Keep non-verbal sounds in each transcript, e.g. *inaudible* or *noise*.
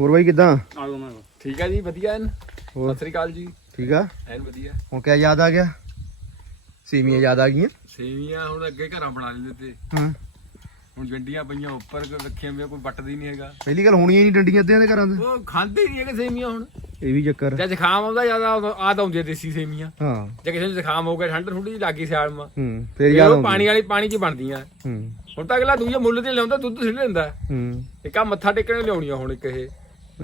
ਹੋਰ ਬਾਈ ਕਿਦਾਂ? ਆ ਦੋ ਮੈਂ ਠੀਕ ਹੈ ਜੀ ਵਧੀਆ ਐਨ? ਹੋਰ? ਸਤਿ ਸ੍ਰੀ ਅਕਾਲ ਜੀ। ਠੀਕ ਆ? ਐਨ ਵਧੀਆ। ਹੁਣ ਕਿਆ ਯਾਦ ਆ ਗਿਆ? ਸੀਮੀਆਂ ਯਾਦ ਆ ਗਈਆਂ? ਸੇਵੀਆਂ ਹੁਣ ਅੱਗੇ ਘਰਾਂ ਬਣਾ ਲੈਂਦੇ ਤੇ। ਹਾਂ। ਹੁਣ ਜੰਡੀਆਂ ਪਈਆਂ ਉੱਪਰ ਕੋਈ ਰੱਖੀਆਂ ਵੀ ਕੋਈ ਵੱਟਦੀ ਨਹੀਂ ਹੈਗਾ। ਪਹਿਲੀ ਗੱਲ ਹੋਣੀਆਂ ਹੀ ਨਹੀਂ ਡੰਡੀਆਂ ਅੱਧਿਆਂ ਦੇ ਘਰਾਂ ਦੇ। ਉਹ ਖਾਂਦੇ ਨਹੀਂ ਹੈਗੇ ਸੇਵੀਆਂ ਹੁਣ। ਇਹ ਵੀ ਚੱਕਰ। ਜੇ ਜ਼ੁਕਾਮ ਆਉਂਦਾ ਜ਼ਿਆਦਾ ਆ ਤਾਂ ਹੁੰਦੀਆਂ ਦੇਸੀ ਸੇਵੀਆਂ ਹਾਂ। ਜੇ ਕਿਸੇ ਨੂੰ ਜ਼ੁਕਾਮ ਹੋ ਗਿਆ ਠੰਡ ਠੁੰਡੀ ਲੱਗੀ ਸਿਆਲ ਮਾ ਹੂੰ ਫੇਰ ਯਾਦ ਆਉਂਦੀ ਪਾਣੀ ਵਾਲੀ ਪਾਣੀ 'ਚ ਬਣਦੀਆਂ। ਹੂੰ। ਹੁਣ ਤਾਂ ਅਗਲਾ ਦੂਜਾ ਮੁੱਲ ਤੇ ਲਿਆਉਂਦਾ ਦੁੱਧ ਸਿੱਟ ਲੈਂਦਾ। ਹੂੰ। ਇੱਕ ਆ ਮੱਥਾ ਟੇਕਣੇ ਲਿਆਉਣੀ ਆ ਹੁਣ ਇੱਕ ਇਹ।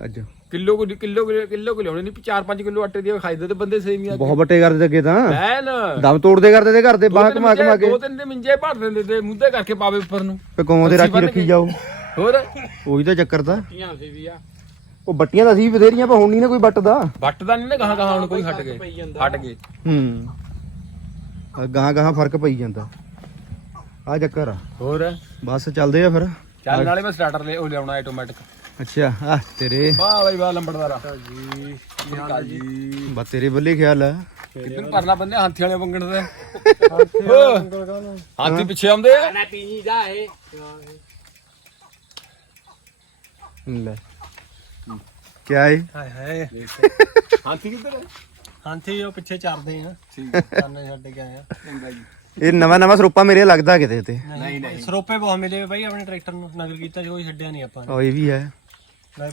ਅੱਜ। ਕਿਲੋ ਕੁ ਕਿਲੋ ਕੁ- ਕਿਲੋ ਕੁ ਲਿਆਉਣੀ ਨਹੀਂ 4-5 ਕਿਲੋ ਆਟੇ ਦੀ ਖਾਈਦੇ ਤੇ ਬੰਦੇ ਸੇਵੀਆਂ ਬਹੁਤ ਵੱਟੇ ਕਰਦੇ ਤੇ ਅੱਗੇ ਤਾਂ। ਐਨ ਦਮ ਤੋੜਦੇ ਕਰਦੇ ਤੇ ਘਰ ਦੇ ਬਾਹ ਕਮਾ ਕਮਾ ਕੇ। ਦੋ ਤਿੰਨ ਦੇ ਮਿੰਜੇ ਭਰ ਦਿੰਦੇ ਤੇ ਮੁੱਦੇ ਕਰਕੇ ਪਾਵੇ ਉੱਪਰ ਨੂੰ। ਫੇ ਗੋਂ ਦੇ ਰਾਖੀ ਰੱਖੀ। ਜਾਓ। ਹੋਰ? ਉਹੀ ਤਾਂ ਚੱਕਰ ਤਾਂ। ਟੀਆਂ ਸੀ ਵੀ ਆ। ਉਹ ਬੱਟੀਆਂ ਤਾਂ ਸੀ ਬਥੇਰੀਆਂ ਪਰ ਹੁਣ ਨਹੀਂ ਨਾ ਕੋਈ ਵੱਟਦਾ। ਵੱਟਦਾ ਨਹੀਂ ਨਾ ਗਾਹਾਂ ਗਾਹਾਂ ਹੁਣ ਕੋਈ ਹਟ ਗਏ। ਹਟ ਗਏ। ਹੂੰ। ਗਾਂ ਗਾਂ ਫ਼ਰਕ ਪਈ ਜਾਂਦਾ। ਆ ਚੱਕਰ ਆ। ਹੋਰ? ਬਸ ਚੱਲਦੇ ਆ ਫਿਰ। ਚੱਲ ਨਾਲੇ ਮੈਂ ਸਟਾਰਟਰ ਲੈ ਉਹ ਲਿਆਉਣਾ ਆਟੋਮੈਟਿਕ ਅੱਛਾ ਆ ਤੇਰੇ। ਵਾਹ ਬਾਈ ਵਾਹ ਲੰਬੜਦਾਰਾ ਜੀ ਜੀ ਬਾ ਤੇਰੇ ਬੱਲੇ ਖਿਆਲ ਆ। ਕਿੱਧਰ ਪਰਨਾ ਬੰਦੇ ਹਾਥੀ ਵਾਲੇ ਵੰਗਣ ਦੇ? ਹਾਥੀ ਪਿੱਛੇ ਆਉਂਦੇ ਆ? ਨਾ ਪੀਣੀ ਦਾ ਇਹ। ਲੈ। ਕਿਆ ਹੈ ਹਾਏ ਹਾਏ। ਹਾਥੀ ਕਿੱਧਰ ਹੈ ਹਾਥੀ ਉਹ ਪਿੱਛੇ ਚਰਦੇ ਆ। ਠੀਕ ਕੰਨ ਛੱਡ ਕੇ ਆਇਆ ਚੰਗਾ ਜੀ। ਇਹ ਨਵਾਂ ਨਵਾਂ ਸਰੂਪਾ ਮੇਰੇ ਲੱਗਦਾ ਕਿਤੇ ਤੇ। ਨਹੀਂ ਨਹੀਂ। ਸਰੋਪੇ ਬਹੁਤ ਮਿਲੇ ਬਾਈ ਆਪਣੇ ਟਰੈਕਟਰ ਨੂੰ ਨਗਰ ਕੀਤਾ ਕੋਈ ਛੱਡਿਆ ਨਹੀਂ ਆਪਾਂ ਨੇ। ਉਹ ਇਹ ਵੀ ਹੈ।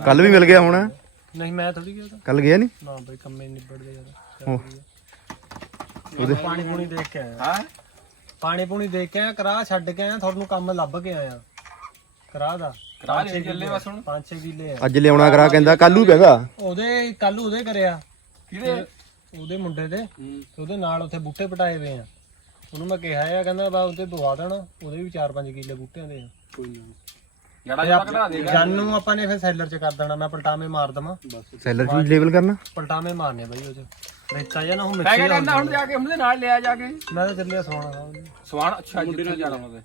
ਕੱਲ ਵੀ ਮਿਲ ਗਿਆ ਹੁਣ। ਨਹੀਂ ਮੈਂ ਥੋੜੀ ਗਿਆ ਤਾਂ। ਕੱਲ ਗਿਆ ਨਹੀਂ ਨਾ ਬਾਈ ਕੰਮੇ ਨਿਬੜਦੇ ਯਾਰ ਉਹ। ਉਹਦੇ ਪਾਣੀ ਪੂਣੀ ਦੇਖ ਕੇ ਆਇਆ। ਹਾਂ? ਪਾਣੀ ਪੂਣੀ ਦੇਖ ਕੇ ਆਇਆ ਕਰਾ ਛੱਡ ਕੇ ਆਇਆ ਤੁਹਾਨੂੰ ਕੰਮ ਲੱਭ ਕੇ ਆਇਆ। ਕਰਾ ਦਾ। ਕਰਾ ਲੈ ਬਸ ਹੁਣ? 5-6 ਕਿੱਲੇ ਆ। ਅੱਜ ਲਿਆਉਣਾ ਕਰਾ ਕਹਿੰਦਾ ਕੱਲ ਨੂੰ ਕਹਿੰਦਾ। ਉਹਦੇ ਕੱਲ ਉਹਦੇ ਕਰਿਆ। ਕਿਹਦੇ? ਉਹਦੇ ਮੁੰਡੇ ਦੇ। ਤੇ ਉਹਦੇ ਨਾਲ ਉੱਥੇ ਬੂਟੇ ਪਟਾਏ ਹੋਏ ਆ। ਉਹਨੂੰ ਮੈਂ ਕਿਹਾ ਆ ਕਹਿੰਦਾ ਬਾ ਉਹਦੇ ਪਵਾ ਦੇਣਾ ਉਹਦੇ ਵੀ 4-5 ਕਿੱਲੇ ਬੂਟਿਆਂ ਦੇ ਆ। ਕੋਈ ਨਾ। ਜੜਾ ਦੇ ਜਾਨੂੰ ਆਪਾਂ ਨੇ ਫਿਰ ਸੈਲਰ ਚ ਕਰ ਦੇਣਾ ਮੈਂ ਪਲਟਾਵੇਂ ਮਾਰ ਦਵਾਂ। ਸੈਲਰ ਚ ਲੈਵਲ ਕਰਨਾ? ਪਲਟਾਵੇਂ ਮਾਰਨੇ ਬਾਈ ਉਹ ਚ। ਰੇਤਾ ਜਾਂ ਨਾ ਹੁਣ ਮੈਂ ਮਿੱਟੀ ਕਹਿੰਦਾ ਹੁਣ ਜਾ ਕੇ ਉਹਦੇ ਨਾਲ ਲਿਆ ਜਾ ਕੇ। ਮੈਂ ਤਾਂ ਚੱਲਿਆ ਸੋਣਾ ਸਵਾਨ ਅੱਛਾ ਜਿੱਥੇ ਜਾਣਾ ਉਹਦੇ।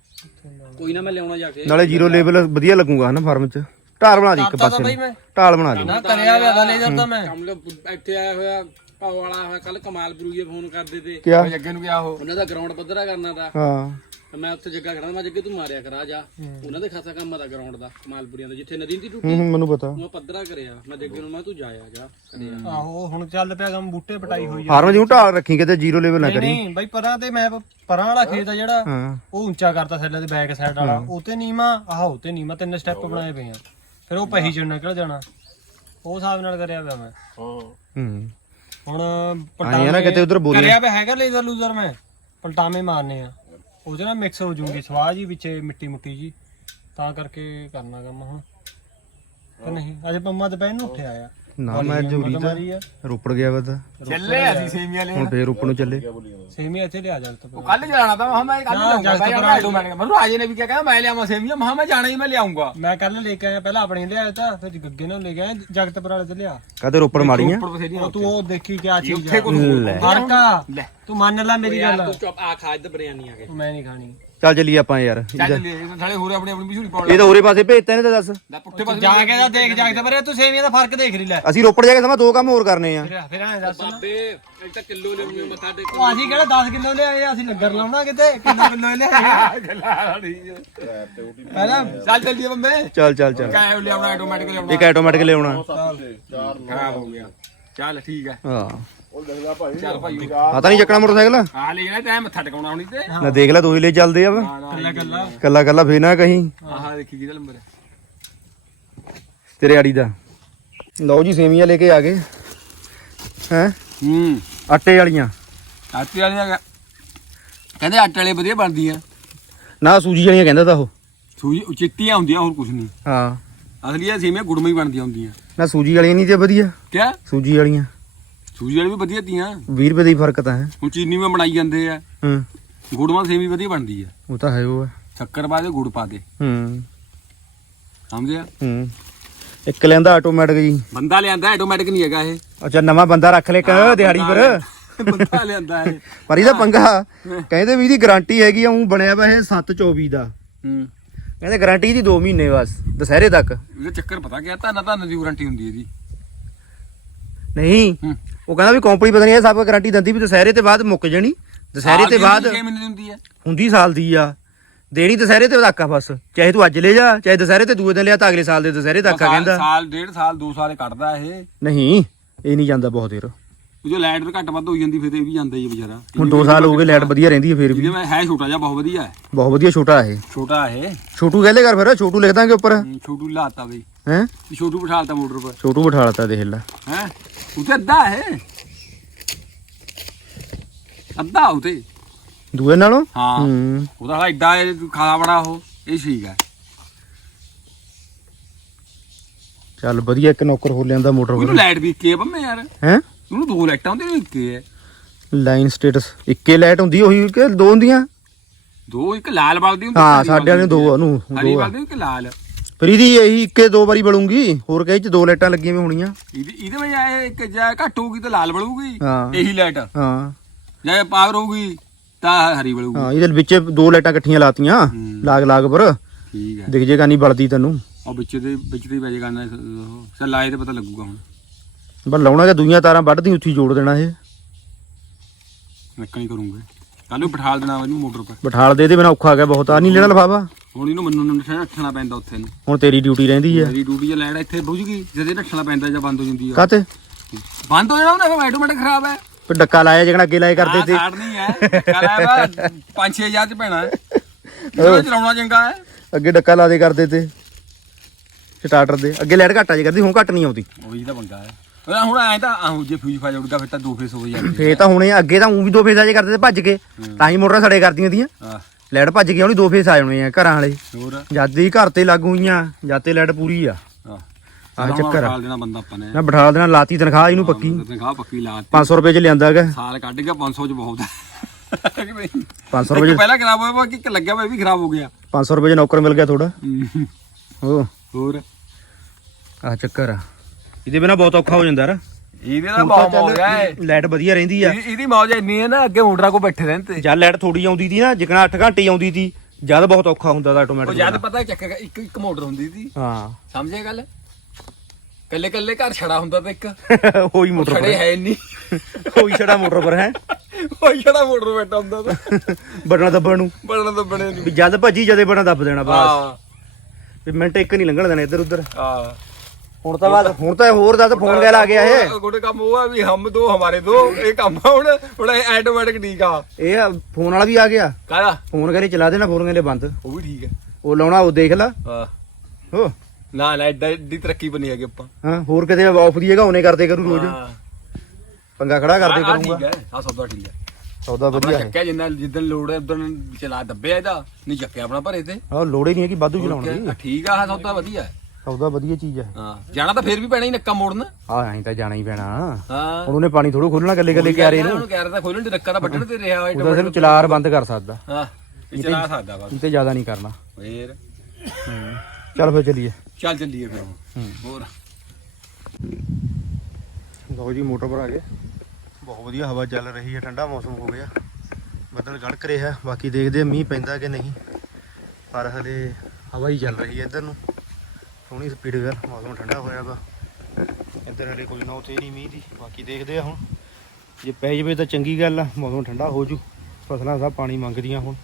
ਕੋਈ ਨਾ ਮੈਂ ਲਿਆਉਣਾ ਜਾ ਕੇ। ਨਾਲੇ ਜ਼ੀਰੋ ਲੈਵਲ ਵਧੀਆ ਲੱਗੂਗਾ ਨਾ ਫਾਰਮ ਚ। ਢਾਲ ਬਣਾ ਦੀ ਇੱਕ ਪਾਸੇ ਨੂੰ। ਢਾਲ ਬਣਾ ਦੀ। ਨਾ ਕਰਿਆ ਵਾ ਲੈ ਜਾਂਦਾ ਮੈਂ। ਕੰਮ ਲੋ ਇੱਥੇ ਆਇਆ ਹੋਇਆ ਪਾਉ ਵਾਲਾ ਹੋਇਆ ਕੱਲ ਕਮਾਲ ਬਰੂਏ ਫੋਨ ਕਰਦੇ ਤੇ। ਕਿਆ? ਅੱਗੇ ਨੂੰ ਗਿਆ ਉਹ। ਉਹਨਾਂ ਦਾ ਗਰਾਊਂਡ ਪੱਧਰਾ ਕਰਨਾ ਦਾ ਹਾਂ। ਤੇ ਮੈਂ ਉੱਥੇ ਜੱਗਾ ਖੜਾ ਮੈਂ ਜੱਗੇ ਤੂੰ ਮਾਰਿਆ ਕਰਾ ਜਾ। ਉਹਨਾਂ ਦੇ ਖਾਸਾ ਕੰਮ ਆ ਦਾ ਗਰਾਊਂਡ ਦਾ ਕਮਾਲਪੁਰੀਆਂ ਦਾ ਜਿੱਥੇ ਨਦੀ ਦੀ ਟੁੱਟੀ। ਹੂੰ ਹੂੰ, ਮੈਨੂੰ ਪਤਾ। ਉਹ ਪੱਧਰਾ ਕਰਿਆ ਮੈਂ ਜੱਗੇ ਨੂੰ ਮੈਂ ਤੂੰ ਜਾਇਆ ਜਾ ਕਰਿਆ ਆਹੋ ਹੁਣ ਚੱਲ ਪਿਆ ਕੰਮ ਬੂਟੇ ਪਟਾਈ ਹੋਈ ਆ। ਫਾਰਮ ਜਿਹਨੂੰ ਢਾਲ ਰੱਖੀ ਕਿਤੇ ਜ਼ੀਰੋ ਲੈਵਲ ਨਾ ਨਹੀਂ ਕਰੀ। ਨਹੀਂ ਬਾਈ ਪਰਾਂ ਤੇ ਮੈਂ ਪਰਾਂ ਵਾਲਾ ਖੇਤ ਆ ਜਿਹੜਾ ਹਾਂ। ਉਹ ਉੱਚਾ ਕਰਤਾ ਸੈਲਰ ਦੇ ਬੈਕ ਸਾਈਡ ਵਾਲਾ। ਉਹ ਤੇ ਨੀਮਾ ਆਹ ਉਹ ਤੇ ਨੀਮਾ ਤਿੰਨ ਸਟੈਪ ਬਣਾਏ ਪਏ ਆ। ਫਿਰ ਉਹ ਪਹੀ ਚ ਨਿਕਲ ਜਾਣਾ? ਉਹ ਹਿਸਾਬ ਨਾਲ ਕਰਿਆ ਪਿਆ ਮੈਂ। ਹੂੰ। ਹੁਣ ਆਈ ਆ ਨਾ ਕਿਤੇ ਉਧਰ ਬੋਲੇ ਕਰਿਆ ਪਿਆ ਹੈਗਾ ਲੇਜ਼ਰ ਲੂਜ਼ਰ ਮੈਂ। ਪਲਟਾਵੇਂ ਮਾਰਨੇ ਆ। ਉਹਦੇ ਨਾਲ ਮਿਕਸ ਹੋ ਜੂਗੀ ਸਵਾਹ ਜੀ ਵਿੱਚ ਮਿੱਟੀ ਮੁੱਟੀ ਜੀ। ਤਾਂ ਕਰਕੇ ਕਰਨਾ ਕੰਮ ਹੁਣ। ਕਿ ਨਹੀਂ? ਅਜੇ ਪੰਮਾ ਦੁਪਹਿਰ ਨੂੰ ਉੱਠਿਆ ਆ। ਨਾ ਮੈਂ ਜੂਰੀ ਤਾਂ ਰੋਪੜ ਗਿਆ ਵਾ ਤਾਂ। ਚੱਲੇ ਅਸੀਂ ਸੇਮੀਆਂ ਲੈ ਹੁਣ ਫੇਰ ਰੋਪੜ ਨੂੰ ਚੱਲੇ। ਸੇਮੀ ਇੱਥੇ ਲਿਆ ਜਾ ਤਾ ਉਹ ਕੱਲ ਜਾਣਾ ਤਾਂ ਮੈਂ ਮੈਂ ਕੱਲ ਨਾ, ਜਾਊਂਗਾ। ਆਟੋਮੈਟਿਕ ਮੈਨੂੰ ਰਾਜੇ ਨੇ ਵੀ ਕਿਹਾ ਕਹਿੰਦਾ ਮੈਂ ਲਿਆਵਾਂ ਸੇਮੀਆਂ। ਮਹਾ ਮੈਂ ਜਾਣਾ ਹੀ ਮੈਂ ਲਿਆਉਂਗਾ ਮੈਂ ਕੱਲ ਲੈ ਕੇ ਆਇਆ ਪਹਿਲਾਂ ਆਪਣੇ ਲਿਆਇਆ ਤਾਂ ਫਿਰ ਗੱਗੇ ਨਾਲ ਲੈ ਕੇ ਆਇਆ ਜਗਤਪੁਰ ਵਾਲੇ ਤੇ ਲਿਆ। ਕਾਤੇ ਰੋਪੜ ਮਾੜੀਆਂ ਉਹ ਤੂੰ ਉਹ ਦੇਖੀ ਕਿਆ ਚੀਜ਼ ਆ। ਫ਼ਰਕ ਤੂੰ ਮੰਨ ਲੈ ਮੇਰੀ ਗੱਲ। ਤੂੰ ਚੁੱਪ ਆ ਖਾ ਇੱਧਰ ਬਰਿਆਨੀ ਆ ਕੇ। ਮੈਂ ਨਹੀਂ ਖਾਣੀ। ਚੱਲ ਚੱਲੀਏ ਆਪਾਂ ਯਾਰ। ਚੱਲ ਚੱਲੇ ਸਾਲੇ ਹੋਰ ਆਪਣੀ ਆਪਣੀ ਮਸ਼ਹੂਰੀ ਪਾਉਣ ਇਹ ਤਾਂ ਹੋਰੇ ਪਾਸੇ ਭੇਜਤਾ ਨੇ ਤਾਂ ਦੱਸ। ਲੈ ਪੁੱਠੇ ਪਾਸੇ ਜਾ ਕੇ ਤਾਂ ਦੇਖ ਜਗਤਪੁਰ ਤੂੰ ਸੇਮੀਆਂ ਦਾ ਫ਼ਰਕ ਦੇਖ ਲਈ ਲੈ। ਅਸੀਂ ਰੋਪੜ ਜਾ ਕੇ ਸਮਾਂ ਦੋ ਕੰਮ ਹੋਰ ਕਰਨੇ ਆ। ਫਿਰ ਫਿਰ ਐਂ ਦੱਸ। ਨਾ ਬਾਬੇ ਇੱਕ ਤਾਂ ਕਿਲੋ ਲਿਆਉਂਗੇ ਮੱਥਾ ਟੇਕ ਉਹ ਅਸੀਂ ਕਿਹੜਾ 10 ਕਿਲੋ ਲਿਆਏ ਆ, ਅਸੀਂ ਲੰਗਰ ਲਾਉਣਾ ਕਿਤੇ ਕਿਲੋ ਕਿਲੋ ਲਿਆਏ ਪਹਿਲਾਂ ਚੱਲ ਚੱਲੀਏ ਬੰਦੇ ਚੱਲ ਚੱਲ ਚੱਲ। ਕਾਇ ਲਿਆਉਣਾ ਆਟੋਮੈਟਿਕ ਲਿਆਉਣਾ। ਇੱਕ ਆਟੋਮੈਟਿਕ ਲਿਆਉਣਾ। ਖਰਾਬ ਹੋ ਗਿਆ। ਚੱਲ ਠੀਕ ਹੈ ਹਾਂ। ਚੱਲ ਭਾਈ ਆ। ਤਾਂ ਨਹੀਂ ਚੱਕਣਾ ਮੋਟਰਸਾਈਕਲ? ਆ ਲੈ ਜਾਣਾ ਟਾਈਮ ਮੱਥਾ ਟਿਕਾਉਣਾ ਹੁਣੀ ਤੇ। ਨਾ ਦੇਖ ਲੈ ਤੂੰ ਹੀ ਲੈ ਚੱਲਦੇ ਆ ਕੱਲਾ ਕੱਲਾ। ਕੱਲਾ ਕੱਲਾ ਫੇਰ ਨਾ ਕਹੀਂ। ਆਹ ਦੇਖੀ ਕਿਹਦਾ ਨੰਬਰ ਹੈ ਤੇਰੇ ਆੜੀ ਦਾ। ਲਓ ਜੀ ਸੇਮੀਆਂ ਲੈ ਕੇ ਆ ਗਏ। ਹੈ? ਹੂੰ। ਆਟੇ ਵਾਲੀਆਂ। ਆਟੇ ਵਾਲੀਆਂ ਕਹਿੰਦੇ ਆਟੇ ਵਾਲੇ ਵਧੀਆ ਬਣਦੀਆਂ। ਨਾ ਸੂਜੀ ਵਾਲੀਆਂ ਕਹਿੰਦਾ ਤਾਂ ਉਹ। ਸੂਜੀ ਉਹ ਚਿੱਟੀਆਂ ਹੁੰਦੀਆਂ ਹੋਰ ਕੁਝ ਨਹੀਂ। ਹਾਂ। ਅਸਲੀ ਇਹ ਸੀਮੇ ਗੁੜਮੀ ਬਣਦੀਆਂ ਹੁੰਦੀਆਂ। ਨਾ ਸੂਜੀ ਵਾਲੀਆਂ ਨਹੀਂ ਤੇ ਵਧੀਆ। ਕਿਆ? ਸੂਜੀ ਵਾਲੀਆਂ। ਸੂਜੀ ਵਾਲੀ ਵੀ ਵਧੀਆ ਤੀਆਂ 20 ਰੁਪਏ ਦਾ ਫ਼ਰਕ ਤਾਂ ਹੈ। ਹੁਣ ਚੀਨੀ ਵੀ ਬਣਾਈ ਜਾਂਦੇ ਆ। ਹੂੰ। ਗੁੜ ਸੇਮੀ ਵਧੀਆ ਬਣਦੀ ਆ। ਉਹ ਤਾਂ ਹੈ ਉਹ। ਹੈ ਸ਼ੱਕਰ ਪਾ ਦੇ ਗੁੜ ਪਾ ਦੇ ਹੂੰ। ਸਮਝਿਆ ਹੂੰ। ਇੱਕ ਲੈਂਦਾ ਆਟੋਮੈਟਿਕ ਜੀ। ਬੰਦਾ ਲਿਆਂਦਾ ਆਟੋਮੈਟਿਕ ਨਹੀਂ ਹੈਗਾ ਇਹ। ਅੱਛਾ ਨਵਾਂ ਬੰਦਾ ਰੱਖ ਲੈ ਕ ਦਿਹਾੜੀ ਪਰ। *laughs* ਬੰਦਾ ਲਿਆਂਦਾ ਇਹ। ਪਰ ਇਹਦਾ ਪੰਗਾ। ਕਹਿੰਦੇ ਵੀ ਇਹਦੀ ਗਾਰੰਟੀ ਹੈਗੀ ਆ ਉਹ ਬਣਿਆ ਵਾ ਇਹ 724 ਦਾ। ਹੂੰ। ਕਹਿੰਦੇ ਗਾਰੰਟੀ ਦੀ 2 ਮਹੀਨੇ ਬਸ ਦੁਸਹਿਰੇ ਤੱਕ। ਇਹਦਾ ਚੱਕਰ ਪਤਾ ਕਿਆ ਧੰਨ ਧੰਨ ਦੀ ਵਾਰੰਟੀ ਹੁੰਦੀ ਇਹਦੀ। ਨਹੀਂ। ਉਹ ਕਹਿੰਦਾ ਵੀ ਕੰਪਨੀ ਪਤਾ ਨਹੀਂ ਇਹ ਸਭ ਗਾਰੰਟੀ ਦਿੰਦੀ ਵੀ ਦੁਸਹਿਰੇ ਤੇ ਬਾਅਦ ਮੁੱਕ ਜਾਣੀ। ਦੁਸਹਿਰੇ ਤੇ ਬਾਅਦ 6 ਮਹੀਨੇ ਦੀ ਹੁੰਦੀ ਹੈ ਹੁੰਦੀ ਸਾਲ ਦੀ ਆ। ਦੇਣੀ ਦੁਸਹਿਰੇ ਤੇ ਤੱਕ ਆ ਬਸ। ਚਾਹੇ ਤੂੰ ਅੱਜ ਲੈ ਜਾ ਚਾਹੇ ਦੁਸਹਿਰੇ ਤੇ ਦੂਏ ਦਿਨ ਲਿਆ ਤਾਂ ਅਗਲੇ ਸਾਲ ਦੇ ਦੁਸਹਿਰੇ ਤੱਕ ਆ ਕਹਿੰਦਾ। ਸਾਲ ਡੇਢ ਸਾਲ ਦੋ ਸਾਲ ਕੱਢਦਾ ਇਹ। ਨਹੀਂ ਇਹ ਨਹੀਂ ਜਾਂਦਾ ਬਹੁਤ ਦੇਰ। ਉਹ ਜੋ ਲਾਈਟ ਘੱਟ ਵੱਧ ਹੋਈ ਜਾਂਦੀ ਫਿਰ ਇਹ ਵੀ ਜਾਂਦਾ ਹੀ ਵਿਚਾਰਾ। ਹੁਣ 2 ਸਾਲ ਹੋ ਗਏ ਲਾਈਟ ਵਧੀਆ ਰਹਿੰਦੀ ਹੈ ਫੇਰ ਵੀ। ਵਿੱਚ ਹੈ ਛੋਟਾ ਜਿਹਾ ਬਹੁਤ ਵਧੀਆ ਹੈ। ਬਹੁਤ ਵਧੀਆ ਛੋਟਾ ਇਹ। ਛੋਟਾ ਇਹ। ਛੋਟੂ ਕਹਿੰਦੇ ਕਰ ਫਿਰ ਛੋਟੂ ਲਿਖ ਦਾਂਗੇ ਉੱਪਰ। ਛੋਟੂ ਲਾਤਾ ਬਈ। ਹੈ? ਛੋਟੂ ਬਿਠਾਲਤਾ ਮੋਟਰ ਪਰ ਛੋਟੂ ਬਿਠਾ ਲਤਾ ਦੇਖ ਲੈ। ਹੈ? ਉਤੇ ਅੱਧਾ ਹੈ। ਅੱਧਾ ਉਤੇ ਦੂਏ ਨਾਲੋਂ? ਹਾਂ। ਹੂੰ। ਉਹਦਾ ਹਾਲਾ ਐਡਾ ਹੈ, ਖਾਣਾ ਬੜਾ ਉਹ ਇਹ ਠੀਕ ਹੈ। ਚੱਲ ਵਧੀਆ ਇੱਕ ਨੌਕਰ ਹੋ ਲਿਆਂਦਾ ਮੋਟਰ ਉਹਨੂੰ ਪਰ ਲਾਈਟ ਵੀ ਆ ਬੰਮੇ ਯਾਰ। ਹੈ? ਉਹਨੂੰ ਦੋ ਲਾਈਟਾਂ ਹੁੰਦੀਆਂ ਨੇ ਇੱਕੇ ਹੈ। ਲਾਈਨ ਸਟੇਟਸ ਇੱਕੇ ਲਾਈਟ ਹੁੰਦੀ ਉਹੀ ਕਿ ਦੋ ਹੁੰਦੀਆਂ? ਦੋ ਇੱਕ ਲਾਲ ਬਲਦੀ ਹੁੰਦੀ ਹਾਂ ਸਾਡੇ ਵਾਲੇ ਦੋ ਉਹਨੂੰ ਹਰੀ ਦੋ ਆ। ਬਲਦੀ ਇੱਕ ਲਾਲ। ਇਹਦੀ ਇਹੀ ਇੱਕੇ ਦੋ ਵਾਰੀ ਬਲੂੰਗੀ ਹੋਰ ਕਹੇ ਚ ਦੋ ਲਾਈਟਾਂ ਲੱਗੀਆਂ ਵੀ ਹੋਣੀਆਂ। ਇਹਦੇ ਇਹਦੇ ਵਿੱਚ ਇਹ ਇੱਕ ਜਾਂ ਘੱਟ ਹੋਊਗੀ ਤਾਂ ਲਾਲ ਬਲੂਗੀ ਹਾਂ। ਇਹੀ ਲਾਈਟ। ਹਾਂ। ਜਾਂ ਪਾਵਰ ਹੋਊਗੀ ਤਾਂ ਹਰੀ ਬਲੂਗੀ। ਹਾਂ ਇਹਦੇ ਵਿੱਚ ਦੋ ਲਾਈਟਾਂ ਇਕੱਠੀਆਂ ਲਾਤੀਆਂ ਹੂੰ। ਲਾਗ ਲਾਗ ਪਰ। ਠੀਕ ਹੈ। ਦਿਖ ਜੇਗਾ ਨਹੀਂ ਬਲਦੀ ਤੈਨੂੰ। ਉਹ ਵਿੱਚ ਦੇ ਵਿੱਚ ਦੇ ਵਜੇ ਕਰਨਾ ਚੱਲ ਲਾਏ ਤੇ ਪਤਾ ਲੱਗੂਗਾ ਹੁਣ। ਪਰ ਲਾਉਣਾ ਕਿ ਦੂਈਆਂ ਤਾਰਾਂ ਵੱਢਦੀ ਉੱਥੀ ਜੋੜ ਦੇਣਾ ਇਹ। ਨਿਕਲ ਹੀ ਕਰੂੰਗੇ। ਕੱਲ ਨੂੰ ਬਿਠਾਲ ਦੇਣਾ ਇਹਨੂੰ ਮੋਟਰ ਪਰ ਬਿਠਾਲ ਦੇ ਦੇ ਬਿਨਾ ਔਖਾ ਗਿਆ ਬਹੁਤ। ਆ ਨਹੀਂ ਲੈਣਾ ਲਫਾਵਾ ਹੁਣ ਇਹਨੂੰ ਮੈਨੂੰ ਨੂੰ ਰੱਖਣਾ ਪੈਂਦਾ ਉੱਥੇ ਨੂੰ। ਹੁਣ ਤੇਰੀ ਡਿਊਟੀ ਰਹਿੰਦੀ ਹੈ ਮੇਰੀ ਡਿਊਟੀ ਜੇ ਲਾਈਟ ਇੱਥੇ ਬੁਝ ਗਈ ਜਦੇ ਰੱਖਣਾ ਪੈਂਦਾ ਜਾਂ ਬੰਦ ਹੋ ਜਾਂਦੀ ਆ। ਕਾਤੇ ਬੰਦ ਹੋ ਜਾਣਾ ਉਹਦਾ ਆਟੋਮੈਟਿਕ ਖਰਾਬ ਹੈ ਫਿਰ ਡੱਕਾ ਲਾਇਆ ਜਿਹੜਾ ਅੱਗੇ ਲਾਏ ਕਰਦੇ ਤੇ ਕਾਰਡ ਨਹੀਂ ਹੈ ਕਰਾਇਆ ਵਾ 5-6000 ਚ ਪੈਣਾ ਹੈ। ਇਹਨੂੰ ਚਲਾਉਣਾ ਚੰਗਾ ਹੈ। ਅੱਗੇ ਡੱਕਾ ਲਾ ਦੇ ਕਰਦੇ ਤੇ। ਸਟਾਰਟਰ ਦੇ। ਅੱਗੇ ਲਾਈਟ ਘੱਟ ਆ ਜੇ ਕਰਦੀ ਹੁਣ ਘੱਟ ਨਹੀਂ ਆਉਂਦੀ। ਉਹੀ ਤਾਂ ਪੰਗਾ ਹੈ। ਉਹਦਾ ਹੁਣ ਐ ਤਾਂ ਆਹੋ ਜੇ ਫਿਊਜ਼ ਫਾਜ ਉੱਡਦਾ ਫਿਰ ਤਾਂ ਦੋ ਫੇਸ ਹੋ ਜਾਂਦੇ ਫੇਰ ਤਾਂ ਹੁਣੇ ਅੱਗੇ ਤਾਂ ਉਂ ਵੀ ਦੋ ਫੇਸ ਆ ਜੇ ਕਰਦੇ ਤੇ ਭੱਜ ਕੇ। ਤਾਂ ਹੀ ਮੋਟਰਾਂ ਸੜੇ ਕਰਦੀਆਂ ਦੀਆਂ ਹਾਂ ਲਾਈਟ ਭੱਜ ਕੇ ਆਉਣੀ ਦੋ ਫੇਸ ਆ ਜਾਣੇ ਆ ਘਰਾਂ ਵਾਲੇ। ਹੋਰ? ਜਦ ਹੀ ਘਰ ਤੇ ਲੱਗੂ ਹੋਈਆਂ ਜਦ ਤੇ ਲਾਈਟ ਪੂਰੀ ਆ। ਹਾਂ ਆਹ ਚੱਕਰ ਆ। ਸਾਲ ਦੇਣਾ ਬੰਦਾ ਆਪਾਂ ਨੇ। ਨਾ ਬਿਠਾ ਦੇਣਾ ਲਾਤੀ ਤਨਖਾਹ ਇਹਨੂੰ ਪੱਕੀ। ਤਨਖਾਹ ਪੱਕੀ ਲਾ 500 ਰੁਪਏ ਚ ਲਿਆਂਦਾ ਹੈਗਾ। ਸਾਲ ਕੱਢ ਗਿਆ 500 ਚ ਬਹੁਤ ਹੈ ਕਿ ਨਹੀਂ 500 ਇੱਕ ਰੁਪਏ ਪਹਿਲਾਂ ਖਰਾਬ ਹੋਇਆ ਕਿ ਲੱਗਿਆ ਵਾ ਖਰਾਬ ਹੋ ਗਿਆ। 500 ਰੁਪਏ ਚ ਨੌਕਰ ਮਿਲ ਗਿਆ ਥੋੜਾ ਉਹ ਹੋਰ? ਆ ਚੱਕਰ ਆ। ਇਹਦੇ ਬਿਨਾ ਬਹੁਤ ਔਖਾ ਹੋ ਜਾਂਦਾ ਯਾਰ। ਇਹਦੇ ਦਾ ਬਹੁਤ ਹੋ ਗਿਆ ਹੈ ਲਾਈਟ ਵਧੀਆ ਰਹਿੰਦੀ ਆ। ਇਹਦੀ ਇਹਦੀ ਮੌਜ ਇੰਨੀ ਹੈ ਨਾ ਅੱਗੇ ਉਂਡਰਾ ਕੋ ਬੈਠੇ ਰਹਿੰਦੇ। ਜਦ ਲਾਈਟ ਥੋੜੀ ਆਉਂਦੀ ਸੀ ਨਾ ਜਿਕਣਾ 8 ਘੰਟੇ ਹੀ ਆਉਂਦੀ ਸੀ ਜਦ ਬਹੁਤ ਔਖਾ ਹੁੰਦਾ ਦਾ ਉਹ ਆਟੋਮੈਟਿਕ ਜਦ ਪਤਾ ਚੱਕਰ ਇੱਕ ਇੱਕ ਮੋਟਰ ਹੁੰਦੀ ਸੀ ਹਾਂ। ਸਮਝੇ ਗੱਲ? ਕੱਲੇ ਕੱਲੇ ਘਰ ਛੜਾ ਹੁੰਦਾ ਤੇ ਇੱਕ। *laughs* ਹੋਈ ਮੋਟਰ ਛੜੇ ਪਰ। ਹੈ ਨਹੀਂ *laughs* ਹੋਈ ਛੜਾ ਮੋਟਰ ਪਰ ਹੈ। *laughs* ਉਹ ਛੜਾ ਮੋਟਰ ਬੈਠਾ ਹੁੰਦਾ ਤਾਂ। ਬਟਨਾ ਦੱਬਣ ਨੂੰ। ਬੜਨਾ ਤਾਂ ਬਣੇ ਨਹੀਂ ਵੀ ਜਦ ਭੱਜੀ ਜਦੇ ਬਟਨਾ ਦੱਬ ਦੇਣਾ ਬਸ। ਹਾਂ। ਵੀ ਮਿੰਟ ਇੱਕ ਨਹੀਂ ਲੰਘਣ ਦੇਣਾ ਇੱਧਰ ਉੱਧਰ ਹਾਂ। ਹੁਣ ਤਾਂ ਬਾਅਦ ਹੁਣ ਤਾਂ ਹੋਰ ਦਾ ਤਾਂ ਫੋਨ ਗੱਲ ਆ ਗਿਆ ਇਹ। ਗੋਡੇ ਕੰਮ ਉਹ ਆ ਵੀ ਹਮ ਦੋ ਹਮਾਰੇ ਦੋ। ਇਹ ਕੰਮ ਆ ਹੁਣ ਹੁਣ ਆਟੋਮੈਟਿਕ ਠੀਕ ਆ। ਇਹ ਫੋਨ ਵਾਲਾ ਵੀ ਆ ਗਿਆ। ਕਾਹਦਾ? ਫੋਨ ਕਰੇ ਚਲਾ ਦੇਣਾ ਫੋਨ ਕਰੇ ਬੰਦ। ਉਹ ਵੀ ਠੀਕ ਹੈ ਉਹ ਲਾਉਣਾ ਉਹ ਦੇਖ ਲਾ। ਹਾਂ। ਹੋ। ਨਾ ਨਾ ਐਡਾ ਐਡੀ ਤਰੱਕੀ ਬਣੀ ਹੈਗੀ ਆਪਾਂ। ਹਾਂ ਹੋਰ ਕਿਤੇ ਆਫ ਦੀ ਹੈਗਾ ਉਹਨੇ ਕਰਦੇ ਕਰੂ ਰੋਜ਼। ਹਾਂ। ਪੰਗਾ ਖੜਾ ਕਰਦੇ ਆਹ ਠੀਕ ਕਰੂੰਗਾ। ਹੈ ਆ ਸੌਦਾ ਠੀਕ ਹੈ ਸੌਦਾ ਵਧੀਆ ਹੈ। ਚੱਕਿਆ ਜਿੰਨਾ ਜਿੱਦਣ ਲੋੜ ਹੈ ਉਦੋਂ ਚਲਾ ਦੱਬਿਆ ਇਹਦਾ। ਨਹੀਂ ਚੱਕਿਆ ਆਪਣਾ ਭਰੇ ਤੇ ਆਹ ਲੋੜ ਹੀ ਨਹੀਂ ਹੈ ਕਿ ਵਾਧੂ ਚਲਾਉਣ ਦੀ। ਠੀਕ ਆ ਸੌਦਾ ਵਧੀਆ ਹੈ। ਸੌਦਾ ਵਧੀਆ ਚੀਜ਼ ਹੈ। ਹਾਂ ਜਾਣਾ ਤਾਂ ਫੇਰ ਵੀ ਪੈਣਾ ਹੀ ਨੱਕਾ ਮੋੜਨ। ਆ ਐਂ ਤਾਂ ਜਾਣਾ ਹੀ ਪੈਣਾ। ਹਾਂ। ਹੁਣ ਉਹਨੇ ਪਾਣੀ ਥੋੜੋ ਖੋਲਣਾ ਕੱਲੇ ਕੱਲੇ ਕਿਆਰੇ ਨੂੰ। ਉਹਨੂੰ ਕਹਿ ਰਿਹਾ ਖੋਲਣ ਤੇ ਨੱਕਾ ਤਾਂ ਵੱਢਣ ਤੇ ਰਿਹਾ ਹੋਇਆ ਉਹਦਾ ਸਿਰਫ ਚਲਾਰ ਬੰਦ ਕਰ ਸਕਦਾ। ਹਾਂ ਇਹ ਚਲਾ ਸਕਦਾ ਬਸ। ਇਹ ਤੇ ਜ਼ਿਆਦਾ ਨਹੀਂ ਕਰਨਾ। ਫੇਰ। ਚੱਲ ਫਿਰ ਚਲੀਏ। ਚੱਲ ਚੱਲੀਏ ਫਿਰ। ਹੋਰ? ਲਓ ਜੀ ਮੋਟਰ ਪਰ ਆ ਗਏ। ਬਹੁਤ ਵਧੀਆ ਹਵਾ ਚੱਲ ਰਹੀ ਹੈ ਠੰਡਾ ਮੌਸਮ ਹੋ ਗਿਆ। ਬੱਦਲ ਗੜਕ ਰਿਹਾ ਬਾਕੀ ਦੇਖਦੇ ਆ ਮੀਂਹ ਪੈਂਦਾ ਕਿ ਨਹੀਂ। ਪਰ ਹਲੇ ਹਵਾ ਹੀ ਚੱਲ ਰਹੀ ਹੈ ਇੱਧਰ ਨੂੰ। ਸੋਹਣੀ ਸਪੀਡ ਕਰ ਮੌਸਮ ਠੰਡਾ ਹੋਇਆ ਵਾ। ਇੱਧਰ ਹਲੇ ਕੋਈ ਨੌ ਤੇ ਨਹੀਂ ਮੀਂਹ ਦੀ, ਬਾਕੀ ਦੇਖਦੇ ਆ ਹੁਣ। ਜੇ ਪੈ ਜਵੇ ਤਾਂ ਚੰਗੀ ਗੱਲ ਆ, ਮੌਸਮ ਠੰਡਾ ਹੋ ਜੂ। ਫਸਲਾਂ ਸਭ ਪਾਣੀ ਮੰਗਦੀਆਂ ਹੁਣ।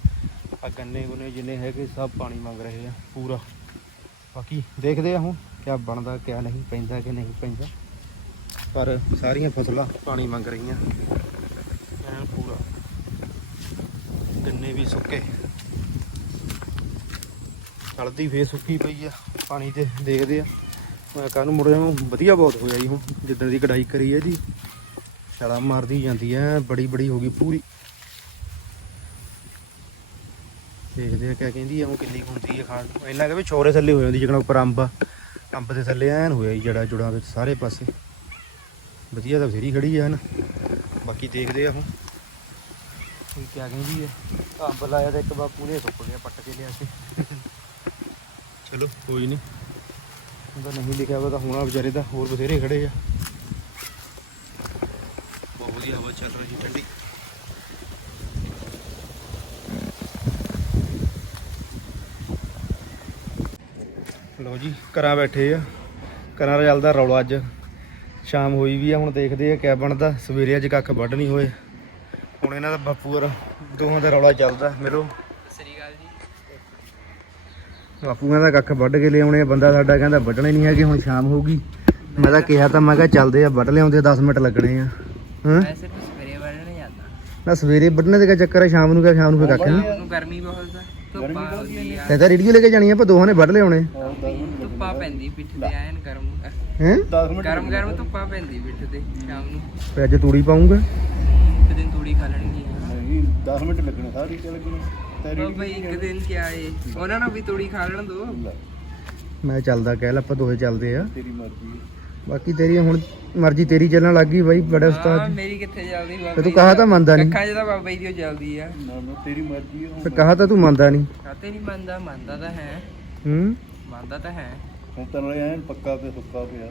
ਆ ਗੰਨੇ ਗੁੰਨੇ ਜਿੰਨੇ ਹੈਗੇ, ਸਭ ਪਾਣੀ ਮੰਗ ਰਹੇ ਆ, ਪੂਰਾ। ਬਾਕੀ ਦੇਖਦੇ ਆ ਹੁਣ, ਕਿਆ ਬਣਦਾ, ਕਿਆ ਨਹੀਂ, ਪੈਂਦਾ ਕਿ ਨਹੀਂ ਪੈਂਦਾ। ਪਰ ਸਾਰੀਆਂ ਫਸਲਾਂ ਪਾਣੀ ਮੰਗ ਰਹੀਆਂ। ਐਨ ਪੂਰਾ। ਗੰਨੇ ਵੀ ਸੁੱਕੇ। ਹਲਦੀ ਫੇਰ ਸੁੱਕੀ ਪਈ ਆ, ਪਾਣੀ ਤੇ ਦੇਖਦੇ ਆ। ਮੈਂ ਕਾਹਨੂੰ ਮੁੜਿਆ ਵਧੀਆ ਬਹੁਤ ਹੋਇਆ ਜੀ ਹੁਣ, ਜਿੱਦਾਂ ਦੀ ਕਢਾਈ ਕਰੀ ਹੈ ਜੀ। ਛਾਲਾ ਮਾਰਦੀ ਜਾਂਦੀ ਹੈ ਬੜੀ ਬੜੀ ਹੋ ਗਈ ਪੂਰੀ। ਦੇਖਦੇ ਆ ਕਿਆ ਕਹਿੰਦੀ ਆ, ਉਹ ਕਿੰਨੀ ਹੁੰਦੀ ਆ ਖਾਣ ਨੂੰ। ਇੰਨਾ ਕਿ ਵੀ ਛੋਰੇ ਥੱਲੇ ਹੋ ਜਾਂਦੀ, ਜਿਕਣਾ ਉੱਪਰ ਅੰਬ ਆ। ਅੰਬ ਦੇ ਥੱਲੇ ਐਨ ਹੋਇਆ ਜੀ ਜੜਾ ਜੁੜਾ ਵਿੱਚ ਸਾਰੇ ਪਾਸੇ। ਵਧੀਆ ਤਾਂ ਫੇਰੀ ਖੜੀ ਆ ਹਨ ਬਾਕੀ ਦੇਖਦੇ ਆ ਹੁਣ ਕੀ ਕਿਆ ਕਹਿੰਦੀ ਹੈ ਅੰਬ ਲਾਇਆ ਤਾਂ ਇੱਕ ਬਾਪੂ ਨੇ ਸੁੱਕ ਗਿਆ, ਪੱਟ ਕੇ ਲਿਆ ਸੀ ਚਲੋ ਕੋਈ ਨਹੀਂ ਉਹਦਾ ਨਹੀਂ ਲਿਖਿਆ ਵਾ ਤਾਂ ਹੋਣਾ ਵਿਚਾਰੇ ਦਾ ਹੋਰ ਬਥੇਰੇ ਖੜੇ ਆ। ਬਹੁਤ ਵਧੀਆ ਹਵਾ ਚੱਲ ਰਹੀ ਠੰਡੀ। ਲਓ ਜੀ ਘਰਾਂ ਬੈਠੇ ਆ। ਘਰਾਂ ਦਾ ਚੱਲਦਾ ਰੌਲਾ ਅੱਜ। ਸ਼ਾਮ ਹੋਈ ਵੀ ਆ ਹੁਣ ਦੇਖਦੇ ਆ ਕਿਆ ਬਣਦਾ। ਸਵੇਰੇ ਅੱਜ ਕੱਖ ਵੱਢ ਨਹੀਂ ਹੋਏ। ਹੁਣ ਇਹਨਾਂ ਦਾ ਬਾਪੂ ਔਰ ਦੋਹਾਂ ਦਾ ਰੌਲਾ ਚੱਲਦਾ। ਮਿਲੋ। ਬਾਪੂ ਕਹਿੰਦਾ ਕੱਖ ਵੱਢ ਕੇ ਲਿਆਉਣੇ ਆ ਬੰਦਾ ਸਾਡਾ ਕਹਿੰਦਾ ਵੱਢਣੇ ਨਹੀਂ ਹੈਗੇ ਹੁਣ ਸ਼ਾਮ ਹੋਊਗੀ ਮੈਂ ਤਾਂ ਕਿਹਾ ਤਾਂ ਮੈਂ ਕਿਹਾ ਚੱਲਦੇ ਆ ਵੱਢ ਲਿਆਉਂਦੇ 10 ਮਿੰਟ ਲੱਗਣੇ ਆ। ਹਾਂ? ਮੈਂ ਸਿਰਫ ਸਵੇਰੇ ਵੜਨੇ ਜਾਂਦਾ। ਨਾ ਸਵੇਰੇ ਵੱਢਣੇ ਦੇ ਚੱਕਰ ਆ ਸ਼ਾਮ ਨੂੰ ਕਿਆ ਸ਼ਾਮ ਨੂੰ ਫੇ ਕੱਖ ਨਹੀਂ। ਨੂੰ ਗਰਮੀ ਬਹੁਤ ਆ ਧੁੱਪਾ ਹੁੰਦੀ ਆ ਤੇ ਤਾਂ ਰੇਡੀਓ ਲੈ ਕੇ ਜਾਣੀ ਆ ਆਪਾਂ ਦੋਹਾਂ ਨੇ ਵੱਢ ਲਿਆਉਣੇ। ਧੁੱਪਾ ਪੈਂਦੀ ਪਿੱਠ ਤੇ ਐਨ ਗਰਮ ਹੈ? ਗਰਮ ਗਰਮ ਧੁੱਪਾ ਪੈਂਦੀ ਪਿੱਠ ਤੇ ਸ਼ਾਮ ਨੂੰ। ਫੇ ਅੱਜ ਤੂੜੀ ਪਾਉਂਗਾ। ਇੱਕ ਦਿਨ ਤੂੜੀ ਖਾ ਲੈਣਗੀ 10 ਮਿੰਟ ਲੱਗਣੇ ਸਾਰੀ ਚੱਲ ਗਈ। ਉਹ ਬਈ ਇੱਕ ਦਿਨ ਕੀ ਆਏ ਉਹਨਾਂ ਨੂੰ ਵੀ ਤੂੜੀ ਖਾ ਲੈਣ ਦੋ। ਮੈਂ ਚੱਲਦਾ ਕਹਿ ਲ ਆਪਾਂ ਦੋਹੇ ਚੱਲਦੇ ਆ। ਤੇਰੀ ਮਰਜ਼ੀ ਬਾਕੀ ਤੇਰੀ ਹੁਣ ਮਰਜ਼ੀ ਤੇਰੀ ਚੱਲਣ ਲੱਗ ਗਈ ਬਾਈ ਬੜਾ ਹਾਂ ਉਸਤਾਦ। ਮੇਰੀ ਕਿੱਥੇ ਚੱਲਦੀ ਬਾਬਾ ਤੇ ਤੂੰ ਕਹਾ ਤਾਂ ਮੰਨਦਾ ਨਹੀਂ। ਕੱਖਾਂ 'ਚ ਤਾਂ ਬਾਬਾ ਜੀ ਦੀ ਚੱਲਦੀ ਆ। ਨਾ ਨਾ ਤੇਰੀ ਮਰਜ਼ੀ ਤੇ ਕਹਾ ਤਾਂ ਤੂੰ ਮੰਨਦਾ ਨਹੀਂ। ਕਾਤੇ ਨਹੀਂ ਮੰਨਦਾ ਮੰਨਦਾ ਤਾਂ ਹੈ। ਹੂੰ? ਮੰਨਦਾ ਤਾਂ ਹੈ। ਹੁਣ ਤਾਂ ਨਾਲੇ ਐਨ ਪੱਕਾ ਤੇ ਸੁੱਕਾ ਪਿਆ।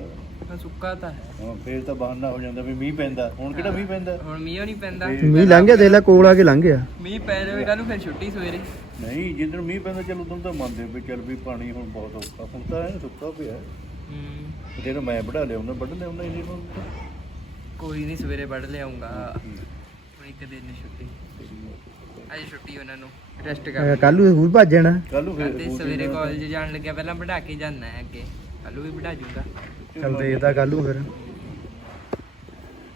ਤਾਂ ਸੁੱਕਾ ਤਾਂ ਹੈ। ਹਾਂ ਫੇਰ ਤਾਂ ਬਹਾਨਾ ਹੋ ਜਾਂਦਾ ਵੀ ਮੀਂਹ ਪੈਂਦਾ। ਹੁਣ ਕਿਹੜਾ ਮੀਂਹ ਪੈਂਦਾ? ਹੁਣ ਮੀਂਹ ਨਹੀਂ ਪੈਂਦਾ। ਮੀਂਹ ਲੰਘ ਗਿਆ ਦੇਖ ਲੈ ਕੋਲ ਆ ਕੇ ਲੰਘ ਗਿਆ। ਮੀਂਹ ਪੈ ਜਾਵੇ ਕੱਲ ਨੂੰ ਫਿਰ ਛੁੱਟੀ ਸਵੇਰੇ। ਨਹੀਂ ਜਿੱਦਣ ਮੀਂਹ ਪੈਂਦਾ ਚਲ ਉਦੋਂ ਤਾਂ ਮੰਨਦੇ ਵੀ ਚੱਲ ਵੀ ਪਾਣੀ ਹੁਣ ਬਹੁਤ ਔਖਾ। ਹੁਣ ਤਾਂ ਐਨ ਸੁੱਕਾ ਪਿਆ। ਹੂੰ। ਜਿਹੜਾ ਮੈਂ ਵੜਾ ਲਿਆ ਉਹਨਾਂ ਵੱਢ ਲਿਆ ਉਹਨਾਂ ਇਹਨੇ ਨੂੰ ਕੋਈ ਨਹੀਂ ਸਵੇਰੇ ਪੜ ਲਿਆਉਂਗਾ ਹੁਣ ਇੱਕ ਦਿਨ ਛੁੱਟੀ। ਅੱਜ ਛੁੱਟੀ ਉਹਨਾਂ ਨੂੰ। ਰੈਸਟ ਕਰ। ਕੱਲ ਨੂੰ ਸਕੂਲ ਭੱਜ ਜਾਣਾ। ਕੱਲ ਨੂੰ ਫੇਰ ਤੇ ਸਵੇਰੇ ਕਾਲਜ ਜਾਣ ਲੱਗਿਆ ਪਹਿਲਾਂ ਪੜਾ ਕੇ ਜਾਣਾ ਹੈ ਅੱਗੇ। ਕੱਲੂ ਵੀ ਪੜਾ ਜੂਗਾ। ਚੱਲ ਦੇਖਦਾ ਕੱਲ ਨੂੰ ਫਿਰ।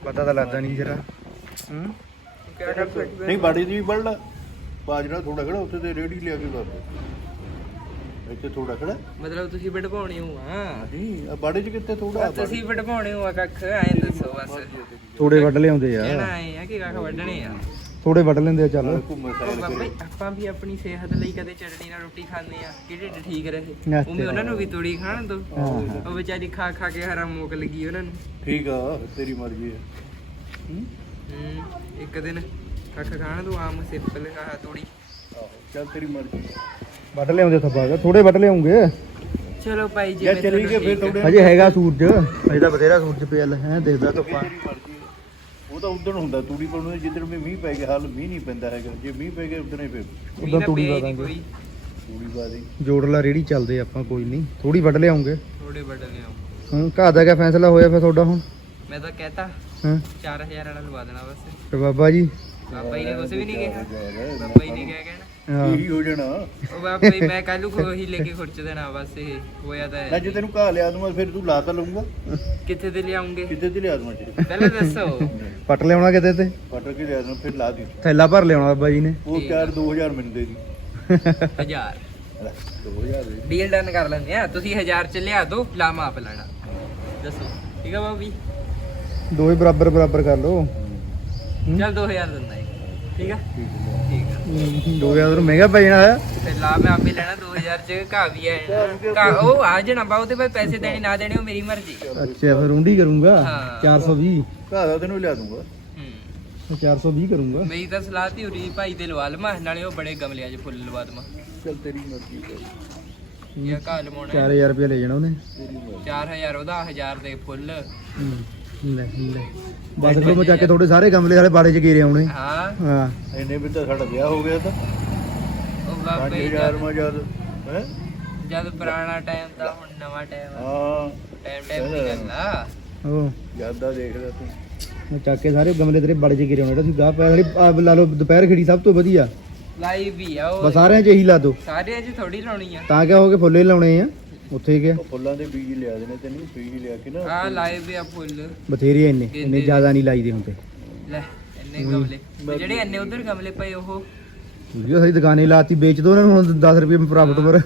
ਪਤਾ ਤਾਂ ਲੱਗਦਾ ਨਹੀਂ ਜਰਾ। ਹੂੰ? ਨਹੀਂ ਬਾੜੀ ਦੀ ਵੀ ਵੱਢ ਲਾ। ਬਾਜਰਾ ਥੋੜਾ ਖੜਾ ਉੱਥੇ ਤੇ ਰੇੜੀ ਲਿਆ ਕੇ ਕਰ ਇੱਥੇ ਥੋੜਾ ਖੜਾ। ਮਤਲਬ ਤੁਸੀਂ ਵਡਵਾਉਣੇ ਹੋ ਆ ਨਹੀਂ ਆ ਬਾੜੇ 'ਚ ਕਿੱਥੇ ਥੋੜਾ ਤੁਸੀਂ ਵਡਵਾਉਣੇ ਹੋ ਆ ਕੱਖ ਐਂ ਦੱਸੋ ਬਸ। ਥੋੜੇ ਵੱਢ ਲਿਆਉਂਦੇ ਆ। ਕਹਿਣਾ ਐ ਆ ਕਿ ਕੱਖ ਵੱਢਣੇ ਆ। ਥੋੜੇ ਵੱਢ ਲੈਂਦੇ ਆ ਚੱਲ। ਘੁੰਮ ਬਾਬਾ ਆਪਾਂ ਵੀ ਆਪਣੀ ਸਿਹਤ ਲਈ ਕਦੇ ਚਟਣੀ ਨਾਲ ਰੋਟੀ ਖਾਂਦੇ ਆ। ਕਿ ਢਿੱਡ ਠੀਕ ਰਹੇ? ਉਵੇਂ ਉਹਨਾਂ ਨੂੰ ਵੀ ਤੂੜੀ ਖਾਣ ਦੋ। ਉਹ ਵਿਚਾਰੀ ਖਾ ਖਾ ਕੇ ਹਰਾ ਮੋਕ ਲੱਗੀ ਉਹਨਾਂ ਨੂੰ। ਠੀਕ ਆ ਤੇਰੀ ਮਰਜ਼ੀ ਹੈ? ਹੂੰ ਇੱਕ ਦਿਨ ਕੱਖ ਖਾਣ ਦੋ ਆਮ ਸਿੰਪਲ ਖਾ ਤੂੜੀ। ਆਹੋ ਚੱਲ ਤੇਰੀ ਮਰਜ਼ੀ ਵੱਢ ਲਿਆਉਂਦੇ ਥੱਬਾ ਥੋੜੇ ਵੱਢ ਲਿਆਉਂਗੇ। ਚਲੋ ਭਾਈ ਜੀ ਜਾਂ ਚਲੀ ਗਏ ਫਿਰ ਥੋੜੇ ਹਜੇ ਹੈਗਾ ਸੂਰਜ। ਹਜੇ ਤਾਂ ਬਥੇਰਾ ਸੂਰਜ ਪਿਆ ਲੈ ਹੈ ਦੇਖਦਾ ਧੁੱਪਾਂ। ਤੇਰੀ ਮਰਜ਼ੀ ਹੈ ਉਹ ਤਾਂ ਉਦੋਂ ਹੁੰਦਾ ਤੂੜੀ ਪਾਉਣ ਨੂੰ ਜਿੱਦਣ ਵੀ ਮੀਂਹ ਪੈ ਗਿਆ ਹਾਲ ਮੀਂਹ ਨਹੀਂ ਪੈਂਦਾ ਹੈਗਾ। ਜੇ ਮੀਂਹ ਪੈ ਗਿਆ ਉਦੋਂ ਹੀ ਫਿਰ ਉਦਾਂ ਤੂੜੀ ਲਾ ਦਾਂਗੇ। ਤੂੜੀ ਬਾਦੀ ਜੋੜ ਲਾ ਰੇੜੀ ਚੱਲਦੇ ਆਪਾਂ ਕੋਈ ਨਹੀਂ। ਥੋੜੀ ਵੱਢ ਲਿਆਉਂਗੇ। ਥੋੜੇ ਵੱਡੇ ਲਿਆਓ ਹਾਂ ਘਰ ਦਾ ਕਿਆ ਫੈਸਲਾ ਹੋਇਆ ਫਿਰ ਤੁਹਾਡਾ ਹੁਣ? ਮੈਂ ਤਾਂ ਕਹਤਾ ਹਾਂ। 4000 ਵਾਲਾ ਲਵਾ ਦੇਣਾ ਬਸ। ਤੇ ਬਾਬਾ ਜੀ? ਬਾਬਾ ਜੀ ਨੇ ਕੁਝ ਵੀ ਨਹੀਂ ਕਿਹਾ। ਬਾਬਾ ਜੀ ਨੇ ਕਿਹਾ ਇਹੀ ਹੋ ਜਾਣਾ। ਉਹ ਜੀ ਮੈਂ ਕੱਲ ਨੂੰ ਹੀ ਲੈ ਕੇ ਖੁਰਚ ਦੇਣਾ ਬਸ ਇਹ ਹੋਇਆ ਤਾਂ ਨਾ ਹੈ। ਜੇ ਤੈਨੂੰ ਘਾ ਲਿਆ ਦੂੰਗਾ ਫਿਰ ਤੂੰ ਲਾ ਤਾਂ ਲਊਂਗਾ। ਕਿੱਥੇ ਤੇ ਲਿਆਉਂਗੇ? ਕਿੱਥੇ ਤੇ ਲਿਆ ਦੂੰਗਾ ਜੀ ਪਹਿਲਾਂ ਦੱਸੋ। ਪੱਟ ਲਿਆਉਣਾ ਕਿਤੇ ਤੇ? ਫਟਰ ਕੇ ਲਿਆ ਦੂੰ ਫਿਰ ਲਾ ਦੀ। ਥੈਲਾ ਭਰ ਲਿਆਉਣਾ ਬਾਬਾ ਜੀ ਨੇ। ਉਹ 4 2000 ਮੈਨੂੰ ਦੇ ਦੀ। 1000 2000 ਦੇ ਡੀਲ ਡਨ ਕਰ ਲੈਂਦੇ ਆ। ਤੁਸੀਂ 1000 ਚ ਲਿਆ ਦੋ ਲਾ ਮਾਪ ਲੈਣਾ। ਦੱਸੋ। ਠੀਕ ਆ ਬਾਬੀ ਦੋਵੇਂ ਬਰਾਬਰ ਬਰਾਬਰ ਕਰ ਲਓ। ਚੱਲ 2000 ਦਿੰਦਾ ਠੀਕ ਆ? ਠੀਕ ਆ। 2000 ਤੋਂ ਮਹਿੰਗਾ ਪੈ ਜਾਣਾ ਹੈ ਤੇ ਲਾ ਮੈਂ ਆਪੇ ਲੈਣਾ 2000 ਚ ਘਾ ਵੀ ਹੈ ਘਾ ਉਹ ਆ ਜਣਾ ਬਾ ਉਹਦੇ ਬਾਅਦ ਪੈਸੇ ਦੇਣੇ ਨਾ ਦੇਣੇ ਉਹ ਮੇਰੀ ਮਰਜ਼ੀ। ਅੱਛਾ ਫਿਰ ਉਂਡੀ ਕਰੂੰਗਾ? ਹਾਂ। 420 ਘਾ ਦਾ ਤੈਨੂੰ ਲਿਆ ਦੂੰਗਾ। ਹੂੰ। 420 ਕਰੂੰਗਾ। ਮੇਰੀ ਤਾਂ ਸਲਾਹ ਤੀ ਉਰੀ ਭਾਈ ਦੇ ਲਵਾ ਲਵਾਂ ਨਾਲੇ ਉਹ ਬੜੇ ਗਮਲਿਆਂ 'ਚ ਫੁੱਲ ਲਵਾ ਦਵਾਂ। ਚੱਲ ਤੇਰੀ ਮਰਜ਼ੀ ਹੈ। ਜਾਂ ਘਾ ਲਵਾਉਣਾ। 4000 ਰੁਪਏ ਲੈ ਜਾਣਾ ਉਹਨੇ। 4000 ਉਹਦਾ 1000 ਦੇ ਫੁੱਲ। ਹੂੰ, ਲੈ ਲੈ। ਬਸ ਫਿਰ ਮੈਂ ਚੱਕ ਕੇ ਤੁਹਾਡੇ ਸਾਰੇ ਗਮਲੇ ਵਾਲੇ ਬਾੜੇ ਚ ਗੇਰੇ ਆਉਣੇ। ਹਾਂ ਹਾਂ। ਇੰਨੇ ਵੀ ਤਾਂ ਸਾਡਾ ਵਿਆਹ ਹੋ ਗਿਆ ਤਾਂ। ਉਹ ਬਾਬੇ 5000 ਮਾ ਜਦ ਹੈ? ਜਦ ਪੁਰਾਣਾ ਟਾਈਮ ਤਾਂ ਹੁਣ ਨਵਾਂ ਟਾਈਮ ਆ। ਹਾਂ। ਟਾਈਮ ਟਾਈਮ ਦੀ ਗੱਲ ਆ। ਉਹ ਯਾਦਾ ਦੇਖਦਾ ਤੂੰ। ਮੈਂ ਚੱਕ ਕੇ ਸਾਰੇ ਗਮਲੇ ਤੇਰੇ ਬਾੜੇ ਚ ਗੇਰੇ ਜਿਹੜਾ ਤੁਸੀਂ ਗਾਹ ਪਿਆ ਸਾਡੀ ਆਹ ਲਾ ਲਓ ਦੁਪਹਿਰ ਖੇੜੀ ਸਭ ਤੋਂ ਵਧੀਆ। ਲਾਈਵ ਵੀ ਆ ਬਸ ਉਹ ਸਾਰਿਆਂ ਚ ਇਹੀ ਲਾ ਦੋ। ਸਾਰਿਆਂ 'ਚ ਥੋੜੀ ਲਾਉਣੀ ਆ। ਤਾਂ ਕਿਆ ਹੋ ਗਏ ਫੁੱਲੇ ਲਾਉਣੇ ਆ। ਉੱਥੇ ਗਿਆ ਫੁੱਲਾਂ ਦੇ ਬੀਜ ਲਿਆ ਦੇਣੇ ਤੈਨੂੰ ਬੀਜ ਲਿਆ ਕੇ ਨਾ। ਆ ਲਾਈਵ ਵੀ ਆ ਫੁੱਲ। ਬਥੇਰੇ ਇੰਨੇ ਇੰਨੇ ਜ਼ਿਆਦਾ ਨਹੀਂ ਲਾਈਦੇ ਹੁੰਦੇ ਲੈ। ਗਮਲੇ। ਤੇ ਜਿਹੜੇ ਇੰਨੇ ਉਧਰ ਗਮਲੇ ਪਏ ਉਹ? ਵੀਡੀਓ ਸਾਡੀ ਦੁਕਾਨੇ ਲਾਤੀ ਵੇਚ ਦੋ ਉਹਨਾਂ ਨੂੰ ਹੁਣ 10 ਰੁਪਏ ਪ੍ਰਾਫਿਟ ਪਰ।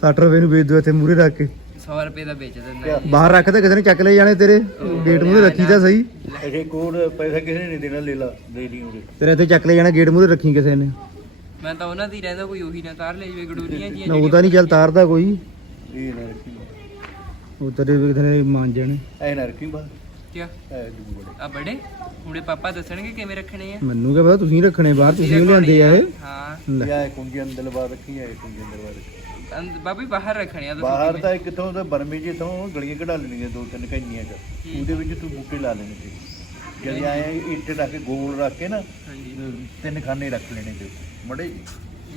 60 ਰੁਪਏ ਨੂੰ ਵੇਚ ਦੋ ਇੱਥੇ ਮੂਰੇ ਰੱਖ ਕੇ। 100 ਰੁਪਏ ਦਾ ਵੇਚ ਦਿੰਦਾ ਜੀ। ਬਾਹਰ ਰੱਖ ਤੇ ਕਿਸੇ ਨੇ ਚੱਕ ਲੈ ਜਾਣੇ ਤੇਰੇ। ਗੇਟ ਮੂਰੇ ਰੱਖੀ ਤਾਂ ਸਹੀ। ਅਜੇ ਕੋਡ ਪੈਸਾ ਕਿਸੇ ਨੇ ਨਹੀਂ ਦੇਣਾ ਲੈ ਲਾ ਦੇ ਦੀ ਉਹਦੇ। ਤੇਰੇ ਇੱਥੇ ਚੱਕ ਲੈ ਜਾਣਾ ਗੇਟ ਮੂਰੇ ਰੱਖੀ ਕਿਸੇ ਨੇ। ਮੈਂ ਤਾਂ ਉਹਨਾਂ ਦੀ ਰਹਿੰਦਾ ਕੋਈ ਉਹੀ ਨਾ ਤਾਰ ਲੈ ਜਵੇ ਜੀਆਂ ਨਾ ਉਹ ਤਾਂ ਨਹੀਂ ਚੱਲ ਤਾਰਦਾ ਕੋਈ। ਇਹ ਨਾ ਰੱਖੀ। ਉਹ ਤੇਰੇ ਵੀ ਕਿਸੇ ਨੇ ਮੰਨ ਜਾਣੇ। ਐ ਨਾ ਰੱਖੀ ਬਾ ਕਿਆ ਆ ਬੜੇ? ਹੁਣੇ ਪਾਪਾ ਦੱਸਣਗੇ ਕਿਵੇਂ ਰੱਖਣੇ ਆ? ਮੈਨੂੰ ਕਿਹਾ ਪਤਾ ਤੁਸੀਂ ਰੱਖਣੇ ਬਾਹਰ ਤੁਸੀਂ ਲਿਆਂਦੇ ਆ ਇਹ। ਹਾਂ। ਯਾ ਕੁੰਜੀ ਅੰਦਰ ਬਾਹਰ ਰੱਖੀ ਐ ਕੁੰਜੀ ਅੰਦਰ ਬਾਹਰ ਰੱਖੀ। ਅੰਦ- ਬਾਬੀ ਬਾਹਰ ਰੱਖਣੇ ਆ ਬਾਹਰ ਤਾਂ ਕਿਥੋਂ ਦਾ ਬਰਮੀ ਜੀ ਤੋਂ ਗਲੀਆਂ ਕਢਾ ਲੈਣੀਆਂ ਦੋ ਤਿੰਨ ਕੰਨੀਆਂ ਚ। ਉਹਦੇ ਵਿੱਚ ਤੂੰ ਬੂਟੇ ਲਾ ਲੈਣੇ ਤੇ। ਜਦ ਆਏ ਇੱਟ ਰੱਖ ਕੇ ਗੋਲ ਰੱਖ ਕੇ ਨਾ ਹਾਂਜੀ। ਤਿੰਨ ਖਾਨੇ ਰੱਖ ਲੈਣੇ ਤੇ। ਮੜੇ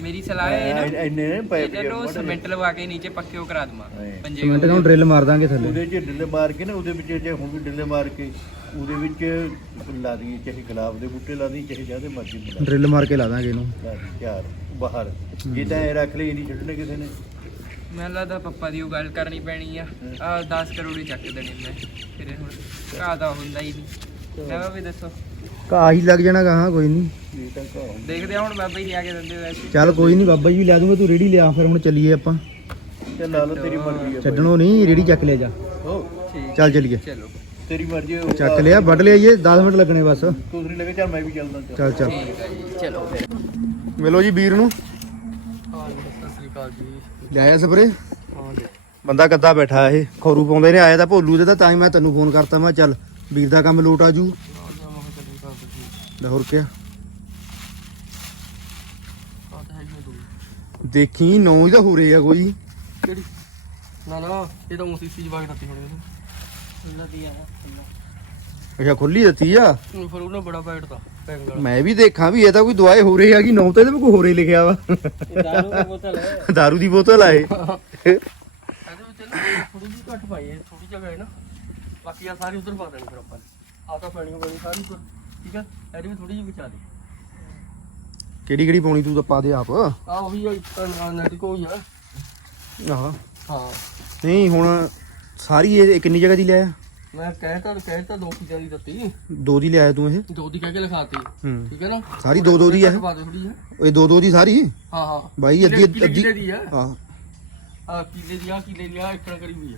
ਮੇਰੀ ਸਲਾਹ ਹੈ ਨਾ ਇੰਨੇ ਨੇ ਪਾਈਪ ਇਹਨਾਂ ਨੂੰ ਸੀਮੈਂਟ ਲਵਾ ਕੇ ਨੀਚੇ ਪੱਕੇ ਉਹ ਕਰਾ ਦਵਾਂ। ਪੰਜੇ ਸਿਮੈਂਟ ਨੂੰ ਡਰਿਲ ਮਾਰ ਦਾਂਗੇ ਥੱਲੇ। ਉਹਦੇ ਚ ਡਿੱਲੇ ਮਾਰ ਕੇ ਨਾ ਉਹਦੇ ਵਿੱਚ ਜੇ ਹੁਣ ਵੀ ਡਿੱਲੇ ਮਾਰ ਕੇ ਉਹਦੇ ਵਿੱਚ ਲਾ ਦੀ ਚਾਹੇ ਗੁਲਾਬ ਦੇ ਬੂਟੇ ਲਾ ਦੀ ਚਾਹੇ ਜਾਦੇ ਮਰਜ਼ੀ ਬਣਾ ਡਰਿੱਲ ਮਾਰ ਕੇ ਲਾ ਦਾਂਗੇ ਇਹਨੂੰ। ਚਾਰ ਬਾਹਰ। ਜੇ ਤਾਂ ਇਹ ਰੱਖ ਲਈ ਨਹੀਂ ਛੱਡਣੇ ਕਿਸੇ ਨੇ। ਮੈਨੂੰ ਲੱਗਦਾ ਪੱਪਾ ਦੀ ਉਹ ਗੱਲ ਕਰਨੀ ਪੈਣੀ ਆ। ਆ 10 ਕਰੋੜ ਹੀ ਚੱਕ ਦੇਣੇ ਮੈਂ। ਫਿਰ ਹੁਣ ਦਾ ਹੁੰਦਾ ਹੀ ਨਹੀਂ। ਮੈਂ ਵੀ ਦੱਸੋ। ਘਾਹ ਹੀ ਲੱਗ ਜਾਣਾ ਗਾਹਾਂ ਕੋਈ ਨਹੀਂ ਦੇਖਦੇ ਆ ਹੁਣ ਬਾਬਾ ਹੀ ਲਿਆ ਕੇ ਦਿੰਦੇ ਵੈਸੇ। ਚੱਲ ਕੋਈ ਨਹੀਂ ਬਾਬਾ ਜੀ ਵੀ ਲਿਆ ਦੂੰਗਾ ਤੂੰ ਰੇੜੀ ਲਿਆ ਫਿਰ ਹੁਣ ਚੱਲੀਏ ਆਪਾਂ। ਤੇ ਲਾ ਲਓ ਤੇਰੀ ਮਰਜ਼ੀ ਹੈ ਛੱਡਣੋਂ ਨਹੀਂ ਰੇੜੀ ਚੱਕ ਲਿਆ ਜਾ। ਹੋ ਠੀਕ। ਚੱਲ ਚੱਲੀਏ। ਚਲੋ। ਤੇਰੀ ਮਰਜ਼ੀ ਹੈ, ਚੱਕ ਲਿਆ ਵੱਢ ਲਿਆਈਏ 10 ਮਿੰਟ ਲੱਗਣੇ ਬਸ। ਦੂਸਰੀ ਲੱਗੇ ਚੱਲ ਮੈਂ ਵੀ ਚੱਲਦਾ ਚੱਲ। ਚੱਲ ਚੱਲ। ਚਲੋ ਫਿਰ। ਮਿਲੋ ਜੀ ਵੀਰ ਨੂੰ। ਸਤਿ ਸ੍ਰੀ ਅਕਾਲ ਜੀ। ਲਿਆਇਆ ਸਪਰੇ। ਬੰਦਾ ਕੱਦਾ ਬੈਠਾ ਇਹ ਖੌਰੂ ਪਾਉਂਦੇ ਨੇ ਆਇਆ ਤਾਂ ਭੋਲੂ ਦੇ ਤਾਂ ਤਾਂ ਹੀ ਮੈਂ ਤੈਨੂੰ ਫੋਨ ਕਰਤਾ ਮੈਂ ਕਿਹਾ ਚੱਲ ਵੀਰ ਦਾ ਕੰਮ ਲੋਟ ਆਜੂ ਲੈ ਹੋਰ ਕਿਆ? ਦੇਖੀ ਨੌ ਹੀ ਤਾਂ ਹੋ ਰਹੇ ਆ ਕੋਈ। ਕਿਹੜੀ? ਨਾ ਨਾ ਇਹ ਤਾਂ ਮੂਸੀ ਜਵਾਗ ਦਿੱਤੀ ਹੋਣੀ ਅੱਛਾ ਖੁੱਲੀ ਦਿੱਤੀ ਆ? ਫਿਰ ਉਹਨੇ ਬੜਾ ਬੈਠ ਤਾ ਪੈਂਗ ਵਾਲਾ। ਮੈਂ ਵੀ ਦੇਖਾਂ ਵੀ ਇਹ ਤਾਂ ਕੋਈ ਦਵਾਈ ਹੋ ਰਹੀ ਆ ਕਿ ਨੌ ਤੇ ਇਹਦੇ ਵਿੱਚ ਕੋਈ ਹੋਰੇ ਲਿਖਿਆ ਵਾ। ਦਾਰੂ ਦੀ ਬੋਤਲ ਹੈ ਦਾਰੂ ਦੀ ਬੋਤਲ ਆ ਇਹ। ਇਹਦੇ ਵਿੱਚ ਨਾ ਥੋੜੀ ਜਿਹੀ ਘੱਟ ਪਾਈ ਹੈ ਥੋੜੀ ਜਗ੍ਹਾ ਹੈ ਨਾ। ਬਾਕੀ ਆ ਸਾਰੀ ਉਧਰ ਪਾ ਦੇਣੀ ਫਿਰ ਆਪਾਂ ਆ ਤਾਂ ਪੈਣੀ ਪੈਣੀ ਸਾਰੀ ਉੱਧਰ। ਠੀਕ ਹੈ ਇਹਦੀ ਵੀ ਥੋੜੀ ਜਿਹੀ ਬਚਾ ਦੇ। ਕਿਹੜੀ ਕਿਹੜੀ ਪਾਉਣੀ ਤੂੰ ਤਾਂ ਪਾ ਦੇ ਆਪ? ਆ ਉਹੀ ਆ ਨੈਟ ਕੋ ਹੀ ਆ। ਆਹ। ਹਾਂ। ਨਹੀਂ ਹੁਣ ਸਾਰੀ ਇਹ ਕਿੰਨੀ ਜਗ੍ਹਾ ਦੀ ਲਿਆਇਆ? ਮੈਂ ਕਹਿ ਤਾਂ ਕਹਿ ਤਾਂ ਦੋ ਚੀਜ਼ਾਂ ਦੀ ਦਿੱਤੀ। ਦੋ ਦੀ ਲਿਆਇਆ ਤੂੰ ਇਹ? ਦੋ ਦੀ ਕਹਿ ਕੇ ਲਿਖਾਤੀ। ਹੂੰ। ਠੀਕ ਹੈ ਨਾ? ਸਾਰੀ ਦੋ ਦੋ ਦੀ ਆ ਇਹ? ਦੇ ਦੋ ਦੋ ਦੀ ਸਾਰੀ? ਹਾਂ ਹਾਂ। ਬਾਈ ਅੱਧੀ ਅੱਧੀ ਦੀ ਆ। ਹਾਂ। ਆ ਕਿਲੇ ਦੀ ਆ ਕਿਲੇ ਦੀ ਆ ਇੱਕ ਕਰੀ ਵੀ ਆ।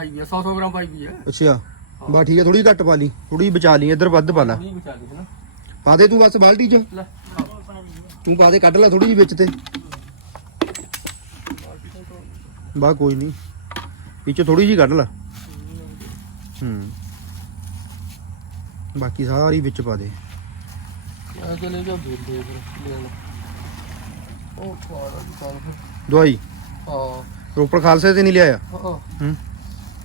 ਵੀ ਆ 100 100 ਗ੍ਰਾਮ ਪਾਈ ਵੀ ਆ। ਅੱਛਾ। ਬਾ ਠੀਕ ਹੈ ਥੋੜੀ ਘੱਟ ਪਾ ਲਈ ਥੋੜੀ ਬਚਾ ਲਈ ਇੱਧਰ ਵੱਧ ਪਾ ਲਾ। ਨਹੀਂ ਬਚਾ ਲਈ ਹੈ ਨਾ ਪਾ ਦੇ ਤੂੰ ਬਸ ਬਾਲਟੀ 'ਚ। ਲੈ। ਤੂੰ ਪਾ ਦੇ ਕੱਢ ਲੈ ਥੋੜੀ ਜਿਹੀ ਵਿੱਚ ਤੇ। ਬਾ ਕੋਈ ਨਹੀਂ ਵਿੱਚ ਥੋੜੀ ਜਿਹੀ ਕੱਢ ਲੈ। ਹੂੰ। ਬਾਕੀ ਸਾਰੀ ਵਿੱਚ ਪਾ ਦੇ। ਆ ਚਲੇ ਜਾ ਦੇ ਦੇ ਫਿਰ ਲੈ ਲਓ। ਉਹ ਫਿਰ। ਦਵਾਈ? ਹਾਂ। ਰੋਪੜ ਖਾਲਸੇ ਤੇ ਨਹੀਂ ਲਿਆਇਆ? ਹਾਂ। ਹੂੰ।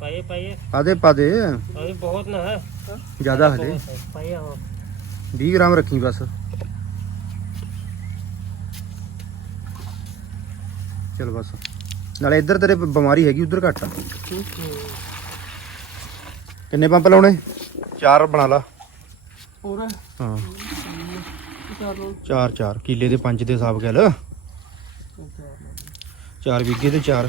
पाइए पाइए ਪਾ ਦੇ ਪਾ ਦੇ अभी बहुत ना है ਜ਼ਿਆਦਾ ਹਲੇ पाइए हाँ 20 ਗ੍ਰਾਮ ਰੱਖੀ ਬਸ ਚਲ ਬਸ ਨਾਲੇ ਇੱਧਰ ਤੇਰੇ ਬ- ਬਿਮਾਰੀ ਹੈਗੀ ਉਧਰ ਘੱਟ ਆ ਕਿੰਨੇ ਪੰਪ ਲਾਉਣੇ ਚਾਰ ਬਣਾ ਲਾ ਹੋਰ ਹਾਂ ਚਲੋ ਚਾਰ ਚਾਰ ਕਿੱਲੇ ਦੇ ਪੰਜ ਦੇ ਹਿਸਾਬ ਗੱਲ ਚਾਰ ਵਿਗੇ ਤੇ ਚਾਰ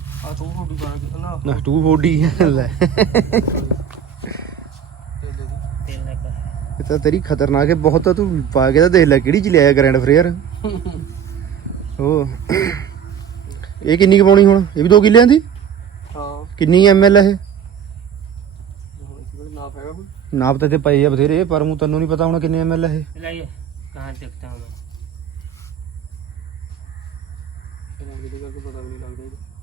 ਆ ਤੂੰ ਹੋਡੀ ਬਣ ਗਿਆ ਲੈ। ਇਹ ਤਾਂ ਤੇਰੀ ਖਤਰਨਾਕ ਹੈ ਬਹੁਤ ਤਾਂ ਤੂੰ ਪਾ ਕੇ ਦੇਖ ਲੈ ਕਿਹੜੀ ਚ ਲਿਆਇਆ ਗ੍ਰੈਂਡ ਫਰੇਅਰ। *laughs* ਹੋ ਇਹ ਕਿੰਨੀ ਕੁ ਪਾਉਣੀ ਹੁਣ? ਇਹ ਵੀ 2 ਕਿੱਲਿਆਂ ਦੀ? ਹਾਂ। ਕਿੰਨੀ ਐਮਐਲ ਹੈ ਇਹ? ਨਾਪ ਤਾਂ ਤੇ ਪਈ ਆ ਬਥੇਰੇ ਪਰ ਮੂੰ ਤੈਨੂੰ ਨਹੀਂ ਪਤਾ ਹੁਣ ਕਿੰਨੇ ਐਮਐਲ ਹੈ ਇਹ। ਲੈ ਕਹਾਂ ਦੇਖਦਾ ਹਾਂ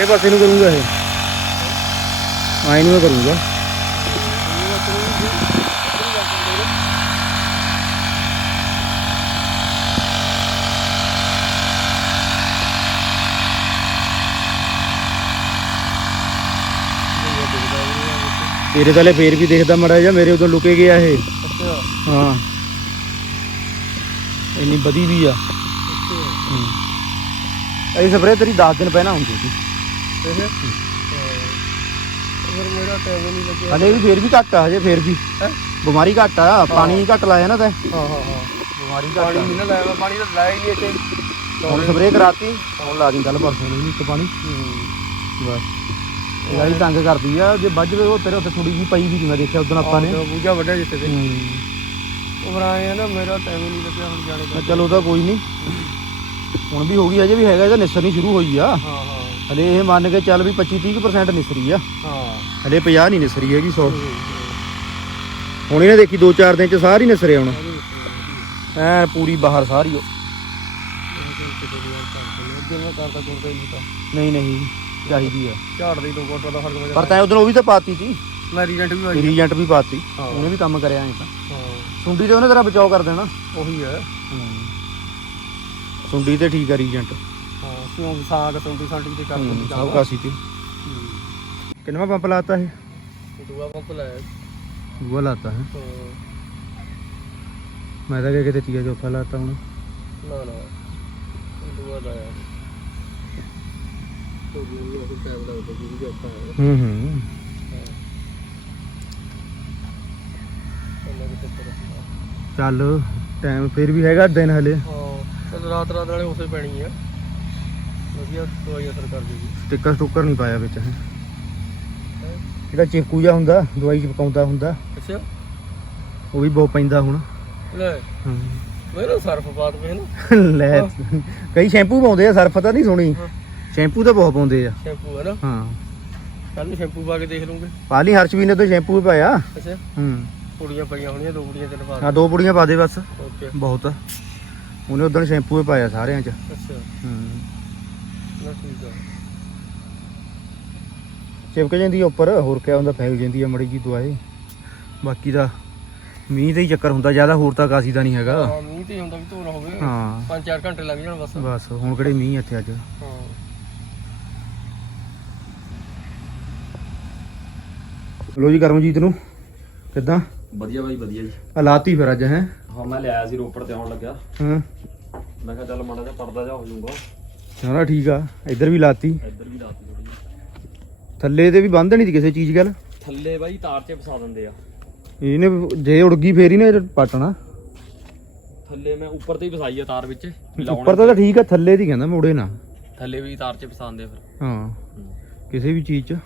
ਕਿਹੜੇ ਪਾਸੇ ਨੂੰ ਕਰੂੰਗਾ ਇਹ। ਆਇਨ ਨੂੰ ਕਰੂੰਗਾ। ਤੇਰੇ ਤਲੇ ਫੇਰ ਵੀ ਦੇਖਦਾ ਮੜਾ ਜਾ ਮੇਰੇ ਉਦੋਂ ਲੁਕੇ ਗਿਆ ਇਹ। ਹਾਂ। ਇੰਨੀ ਵਧੀ ਵੀ ਆ। ਇਹ ਸਪਰੇ ਤੇਰੀ 10 ਦਿਨ ਪਹਿਲਾਂ ਹੁੰਦੀ ਸੀ। ਮੇਰਾ ਟਾਈਮ ਨਹੀਂ ਲੱਗਿਆ ਹਲੇ ਵੀ ਫੇਰ ਵੀ ਘੱਟ ਆ ਹਜੇ ਫੇਰ ਵੀ। ਹੈਂ? ਬਿਮਾਰੀ ਘੱਟ ਆ ਪਾਣੀ ਘੱਟ ਲਾਇਆ ਨਾ ਤੈਂ। ਹਾਂ ਹਾਂ ਹਾਂ। ਬਿਮਾਰੀ ਪਾਣੀ ਘੱਟ ਨਹੀਂ ਨਾ ਲਾਇਆ ਪਾਣੀ ਤਾਂ ਲਾਇਆ ਹੀ ਨਹੀਂ ਇੱਥੇ। ਹੁਣ ਸਪਰੇ ਕਰਾਤੀ ਹੁਣ ਲਾ ਦੀ ਕੱਲ ਪਰਸੋਂ ਨੂੰ ਇੱਕ ਪਾਣੀ। ਬਸ। ਇਹ ਆਹੀ ਤੰਗ ਕਰਦੀ ਆ ਜੇ ਵੱਜ ਵੇ ਉਹ ਤੇਰੇ ਉੱਤੇ ਥੋੜੀ ਜੀ ਪਈ ਵੀ ਨਹੀਂ ਮੈਂ ਦੇਖਿਆ ਉਦੋਂ ਆਪਾਂ ਨੇ। ਬੂਝਾ ਵੱਡਿਆ ਤੇ। ਹੂੰ। ਆਏ ਆ ਨਾ ਮੇਰਾ ਟਾਈਮ ਨਹੀਂ ਲੱਗਿਆ ਹੁਣ ਜਾਣੇ ਮੈਂ ਦਾ। ਚਲੋ ਉਹਦਾ ਕੋਈ ਨਹੀਂ ਹੁਣ ਵੀ ਹੋ ਗਈ ਅਜੇ ਵੀ ਹੈਗਾ ਇਹਦਾ ਨਿਸਰਨੀ ਸ਼ੁਰੂ ਹੋਈ ਆ। ਹਾਂ ਹਾਂ। ਹਲੇ ਇਹ ਮੰਨ ਕੇ ਚੱਲ ਵੀ 25 30% ਨਿਸਰੀ ਆ। ਹਾਂ। ਹਲੇ 50 ਨਹੀਂ ਨਿਸਰੀ ਹੈਗੀ 100 ਹੁਣ ਇਹਨੇ ਦੇਖੀ 2-4 ਦਿਨ ਚ ਸਾਰੀ ਨਿਸਰੇ ਆਉਣਾ ਐ ਪੂਰੀ ਬਾਹਰ ਸਾਰੀ ਓ। ਅੱਗੇ ਮੈਂ ਕਰਦਾ ਕਰਦਾ ਹੀ ਨਹੀਂ ਨਹੀਂ ਚਾਹੀਦੀ ਆ। ਝਾੜ ਦੇ ਦੋ ਕੋਟਾ ਦਾ ਫ਼ਰਕ ਵਜਾ ਪਰ ਤੈਂ ਉਦੋਂ ਉਹ ਵੀ ਤਾਂ ਪਾਤੀ ਸੀ। ਮੈਂ ਰੀਜੈਂਟ ਵੀ ਆਈ ਰੀਜੈਂਟ ਵੀ ਪਾਤੀ। ਉਹਨੇ ਵੀ ਕੰਮ ਕਰਿਆ ਐ ਤਾਂ। ਸੁੰਡੀ ਤੇ ਉਹਨੇ ਤੇਰਾ ਬਚਾਓ ਕਰ ਦੇਣਾ। ਉਹੀ ਹੈ। ਸੁੰਡੀ ਤੇ ਠੀਕ ਆ ਰੀਜੈਂਟ। ਹਾਂ ਸਿਉਂ ਸਾਗ ਸੰਦੀ ਸਾਡੀ ਤੇ ਕਰ ਦਿੰਦੀ ਸਭ ਕਾਸੀ ਤੇ। ਕਿੰਨਵਾ ਪੰਪ ਲਾਤਾ ਹੈ ਦੂਆ ਪੰਪ ਲਾਇਆ ਦੂਆ ਲਾਤਾ ਹੈ। ਹਾਂ, ਮੈਂ ਤਾਂ ਕਿਹਾ ਕਿਤੇ ਤੀਆ ਚੌਥਾ ਲਾਤਾ ਹੁਣ। ਨਾ ਨਾ। ਦੂਆ ਲਾਇਆ ਤੋਂ ਵੀ ਉਹ ਟਾਈਮ ਲੱਗਦਾ ਜੀ ਵੀ ਆਪਾਂ ਹੈ ਹੂੰ। ਹੂੰ। ਉਹਨਾਂ ਦੇ ਚੱਕਰ ਚੱਲ ਟਾਈਮ ਫਿਰ ਵੀ ਹੈਗਾ ਦਿਨ ਹਲੇ। ਹਾਂ। ਤੇ ਰਾਤ ਰਾਤ ਨਾਲੇ ਉਸੇ ਪੈਣੀ ਆ। ਵਧੀਆ ਦਵਾਈ ਅਸਰ ਕਰ ਜੂਗੀ ਸਟicker ਸਟੁੱਕਰ ਨਹੀਂ ਪਾਇਆ ਵਿੱਚ ਹੈ? ਜਿਹੜਾ ਚਿੰਕੂ ਜਿਹਾ ਹੁੰਦਾ ਦਵਾਈ ਚ ਪਕਾਉਂਦਾ ਹੁੰਦਾ ਅੱਛਾ। ਉਹ ਵੀ ਬਹੁਤ ਪੈਂਦਾ ਹੁਣ। ਲੈ ਹੂੰ। ਮੇਰਾ ਸਰਫ ਬਾਤ ਪੇ ਨਾ ਲੈ ਕਈ ਸ਼ੈਂਪੂ ਪਾਉਂਦੇ ਆ ਸਰਫ ਤਾਂ ਨਹੀਂ ਸੁਣੀ ਸ਼ੈਂਪੂ ਤਾਂ ਬਹੁਤ ਪਾਉਂਦੇ ਆ। ਸ਼ੈਂਪੂ ਹੈ ਨਾ। ਹਾਂ। ਕੱਲ ਨੂੰ ਸ਼ੈਂਪੂ ਪਾ ਕੇ ਦੇਖ ਲੂੰਗੇ। ਪਾ ਲਈ ਹਰਸ਼ਵੀਰ ਨੇ ਤਾਂ ਸ਼ੈਂਪੂ ਪਾਇਆ। ਅੱਛਾ। ਹੂੰ। ਕੁੜੀਆਂ ਪਈਆਂ ਹੋਣੀਆਂ ਦੋ ਕੁੜੀਆਂ ਤੈਨੂੰ ਪਾ ਆ ਦੋ। ਪੁੜੀਆਂ ਪਾ ਦੇ ਬਸ। ਓਕੇ। ਬਹੁਤ। ਆ। ਉਹਨੇ ਉਦੋਂ ਸ਼ੈਂਪੂ ਪਾਇਆ ਸਾਰਿਆਂ ਚ। ਅੱਛਾ। ਹੂੰ। ਨਾ ਠੀਕ ਆ। ਚਿਪਕ ਜਾਂਦੀ ਆ ਉੱਪਰ ਹੋਰ ਕਿਆ ਹੁੰਦਾ ਫੈਲ ਜਾਂਦੀ ਆ ਮੜੀ ਜੀ ਦਵਾਈ। ਬਾਕੀ ਦਾ ਮੀਂਹ ਹੀ ਚੱਕਰ ਹੁੰਦਾ ਜ਼ਿਆਦਾ ਹੋਰ ਤਾਂ ਕਾਸੀ ਦਾ ਨਹੀਂ ਹੈਗਾ। ਹਾਂ ਮੀਂਹ ਤੇ ਹੁੰਦਾ ਵੀ ਧੋਣਾ ਹੋਵੇ। ਹਾਂ। 5-4 ਘੰਟੇ ਲੱਗ ਜਾਣ ਬਸ। ਬਸ ਹੁਣ ਕਿਹੜੇ ਮੀਂਹ ਇੱਥੇ ਅੱਜ? ਹਾਂ। ਲੋ ਜੀ ਕਰਮਜੀਤ ਨੂੰ। ਕਿੱਦਾਂ? ਵਧੀਆ ਬਾਈ ਵਧੀਆ ਜੀ। ਹਲਾਤੀ ਫਿਰ ਅੱਜ ਹੈ? ਹਾਂ ਮੈਂ ਲਿਆਇਆ ਸੀ ਰੋਪੜ ਤੇ ਆਉਣ ਲੱਗਿਆ। ਹਾਂ। ਮੈਂ ਕਿਹਾ ਚੱਲ ਮਾੜਾ ਜਿਹਾ ਪਰਦਾ ਜਾ ਹੋ ਜਾਊਗਾ। ਸਾਰਾ ਠੀਕ ਆ? ਇੱਧਰ ਵੀ ਲਾਤੀ। ਇੱਧਰ ਵੀ ਲਾਤੀ ਥੋੜੀ ਥੱਲੇ ਤੇ ਵੀ ਬੰਦ ਨਹੀਂ ਕਿਸੇ ਚੀਜ਼ ਗੱਲ? ਥੱਲੇ ਬਾਈ ਤਾਰ 'ਚ ਫਸਾ ਦਿੰਦੇ ਆ। ਇਹਨੇ ਜੇ ਉੜ ਗਈ ਫੇਰ ਹੀ ਨੇ ਪਟਣਾ ਥੱਲੇ ਮੈਂ ਉੱਪਰ ਤੇ ਹੀ ਫਸਾਈ ਆ ਤਾਰ ਵਿੱਚ। ਉੱਪਰ ਤਾਂ ਠੀਕ ਆ ਥੱਲੇ ਦੀ ਕਹਿੰਦਾ ਮੋੜੇ ਨਾ। ਥੱਲੇ ਵੀ ਤਾਰ 'ਚ ਫਸਾਉਂਦੇ ਫਿਰ। ਹਾਂ। ਕਿਸੇ ਵੀ ਚੀਜ਼ 'ਚ।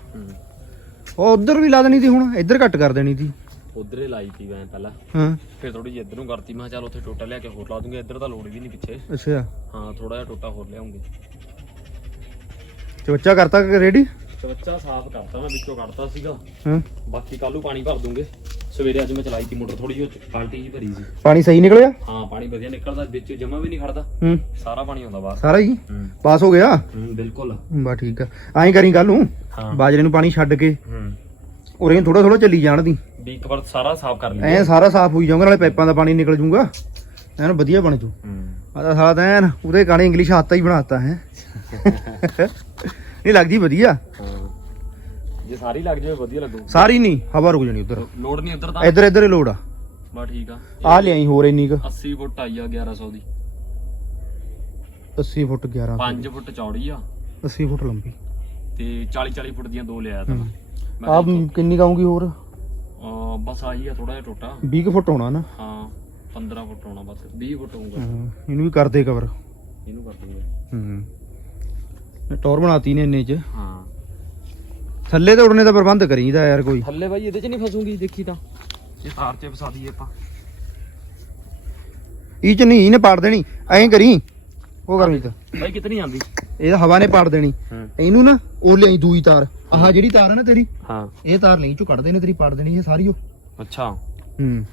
ਉਹ ਉਧਰ ਵੀ ਲਾ ਦੇਣੀ ਸੀ ਹੁਣ ਇੱਧਰ ਘੱਟ ਕਰ ਦੇਣੀ ਸੀ। ਉਧਰ ਲਾਈ ਸੀ ਮੈਂ ਪਹਿਲਾਂ। ਹਾਂ। ਫਿਰ ਥੋੜੀ ਜਿਹੀ ਇੱਧਰ ਨੂੰ ਕਰਤੀ ਮੈਂ ਕਿਹਾ ਚੱਲ ਉੱਥੇ ਟੋਟਾ ਲਿਆ ਕੇ ਹੋਰ ਲਾ ਦੂੰਗੇ ਇੱਧਰ ਤਾਂ ਲੋੜ ਵੀ ਨਹੀਂ ਪਿੱਛੇ। ਅੱਛਾ। ਹਾਂ ਥੋੜਾ ਜਿਹਾ ਟੋਟਾ ਹੋਰ ਲਿਆਉਂਗੇ। ਚਵੱਚਾ ਕਰਤਾ ਰੈਡੀ ਚਵੱਚਾ ਸਾਫ਼ ਕਰਤਾ ਮੈਂ ਵਿੱਚੋਂ ਕੱਢਤਾ ਸੀਗਾ। ਹਾਂ। ਬਾਕੀ ਕੱਲੂ ਪਾਣੀ ਭਰ ਦੂੰਗੇ। ਸਵੇਰੇ ਅੱਜ ਮੈਂ ਚਲਾਈ ਸੀ ਮੋਟਰ ਥੋੜੀ ਜਿਹੀ ਬਾਲਟੀ ਜੀ ਭਰੀ ਸੀ। ਪਾਣੀ ਸਹੀ ਨਿਕਲਿਆ? ਹਾਂ ਪਾਣੀ ਵਧੀਆ ਨਿਕਲਦਾ ਵਿੱਚ ਜਮਾ ਵੀ ਨਹੀਂ ਖੜਦਾ। ਹੂੰ। ਸਾਰਾ ਪਾਣੀ ਆਉਂਦਾ ਬਾਹਰ। ਸਾਰਾ ਹੀ? ਹੂੰ। ਪਾਸ ਹੋ ਗਿਆ? ਹੂੰ ਬਿਲਕੁਲ। ਬਾ ਠੀਕ ਆ। ਐਂ ਕਰੀ ਕੱਲ ਨੂੰ ਹਾਂ। ਬਾਜਰੇ ਨੂੰ ਪਾਣੀ ਛੱਡ ਕੇ। ਹੂੰ। ਉਰੇ ਥੋੜਾ ਥੋੜਾ ਚੱਲੀ ਜਾਣ ਦੀ। ਵੀ ਇੱਕ ਵਾਰ ਸਾਰਾ ਸਾਫ਼ ਕਰ ਐ ਲਈ ਸਾਰਾ ਸਾਫ਼ ਹੋਈ ਜਾਊਗਾ ਨਾਲੇ ਪਾਈਪਾਂ ਦਾ ਪਾਣੀ ਨਿਕਲ ਜਾਊਗਾ। ਐਨ ਵਧੀਆ ਬਣ ਜੂ। ਆਦਾ ਸਾਲਾ ਤਾਂ ਐਨ ਉਹਦੇ ਗਾਣੇ ਇੰਗਲਿਸ਼ ਆਤਾ ਹੀ ਬਣਾਤਾ ਹੈ। ਨਹੀਂ ਲੱਗਦੀ ਵਧੀਆ। ਹਾਂ। ਜੇ ਸਾਰੀ ਲੱਗ ਜਾਵੇ ਵਧੀਆ ਲੱਗੂ। ਸਾਰੀ ਨਹੀਂ ਹਵਾ ਰੁਕ ਜਾਣੀ ਉਧਰ। ਲੋਡ ਨਹੀਂ ਉੱਧਰ ਤਾਂ। ਇੱਧਰ ਇੱਧਰ ਹੀ ਲੋੜ ਆ। ਬਾ ਠੀਕ ਆ। ਆ ਲਿਆਈ ਹੋਰ ਇੰਨੀ ਕੁ। 80 ਫੁੱਟ ਆਈ ਆ 1100 ਦੀ। 80 ਫੁੱਟ 11 5 ਫੁੱਟ ਚੌੜੀ ਆ। 80 ਫੁੱਟ ਲੰਬੀ। ਤੇ 40 40 ਫੁੱਟ ਦੀਆਂ ਦੋ ਲਿਆਇਆ ਤਾਂ ਆ ਕਿੰਨੀ ਕਾਉਂਗੀ ਹੋਰ? ਅਹ ਬਸ ਆਹੀ ਆ ਥੋੜਾ ਜਿਹਾ ਟੋਟਾ। 20 ਕੁ ਫੁੱਟ ਹੋਣਾ ਨਾ? ਹਾਂ 15 ਫੁੱਟ ਹੋਣਾ ਬਸ 20 ਫੁੱਟ ਹੋਊਗਾ। ਹਾਂ, ਇਹਨੂੰ ਵੀ ਕਰਦੇ ਕਵਰ ਇਹਨੂੰ ਕਰ ਦੂੰਗੇ ਹੂੰ। ਟੌਰ ਬਣਾਤੀ ਨੇ ਇੰਨੇ ਚ। ਹਾਂ। ਥੱਲੇ ਤੇ ਉੜਨੇ ਦਾ ਪ੍ਰਬੰਧ ਕਰੀਦਾ ਯਾਰ ਕੋਈ। ਥੱਲੇ ਬਾਈ ਇਹਦੇ 'ਚ ਨਹੀਂ ਫਸੂਗੀ ਦੇਖੀ ਤਾਂ। ਇਹ ਤਾਰ 'ਚ ਫਸਾ ਦਈਏ ਆਪਾਂ। ਇਹ ਚ ਨਹੀਂ ਇਹਨੇ ਪਾੜ ਦੇਣੀ। ਐਂ ਕਰੀ। ਉਹ ਕਰਨੀ ਤਾਂ ਬਾਈ ਕਿਤਨੀ ਆਂਦੀ? ਇਹ ਤਾਂ ਹਵਾ ਨੇ ਪਾੜ ਦੇਣੀ। ਹੂੰ। ਇਹਨੂੰ ਨਾ ਉਹ ਲਿਆਈ ਦੂਈ ਤਾਰ। ਆਹ ਜਿਹੜੀ ਤਾਰ ਹੈ ਨਾ ਤੇਰੀ ਹਾਂ। ਇਹ ਤਾਰ ਲਈ ਚੋਂ ਕੱਢ ਦੇਣੇ ਤੇਰੀ ਪਾੜ ਦੇਣੀ ਇਹ ਸਾਰੀ ਉਹ। ਅੱਛਾ। ਹੂੰ।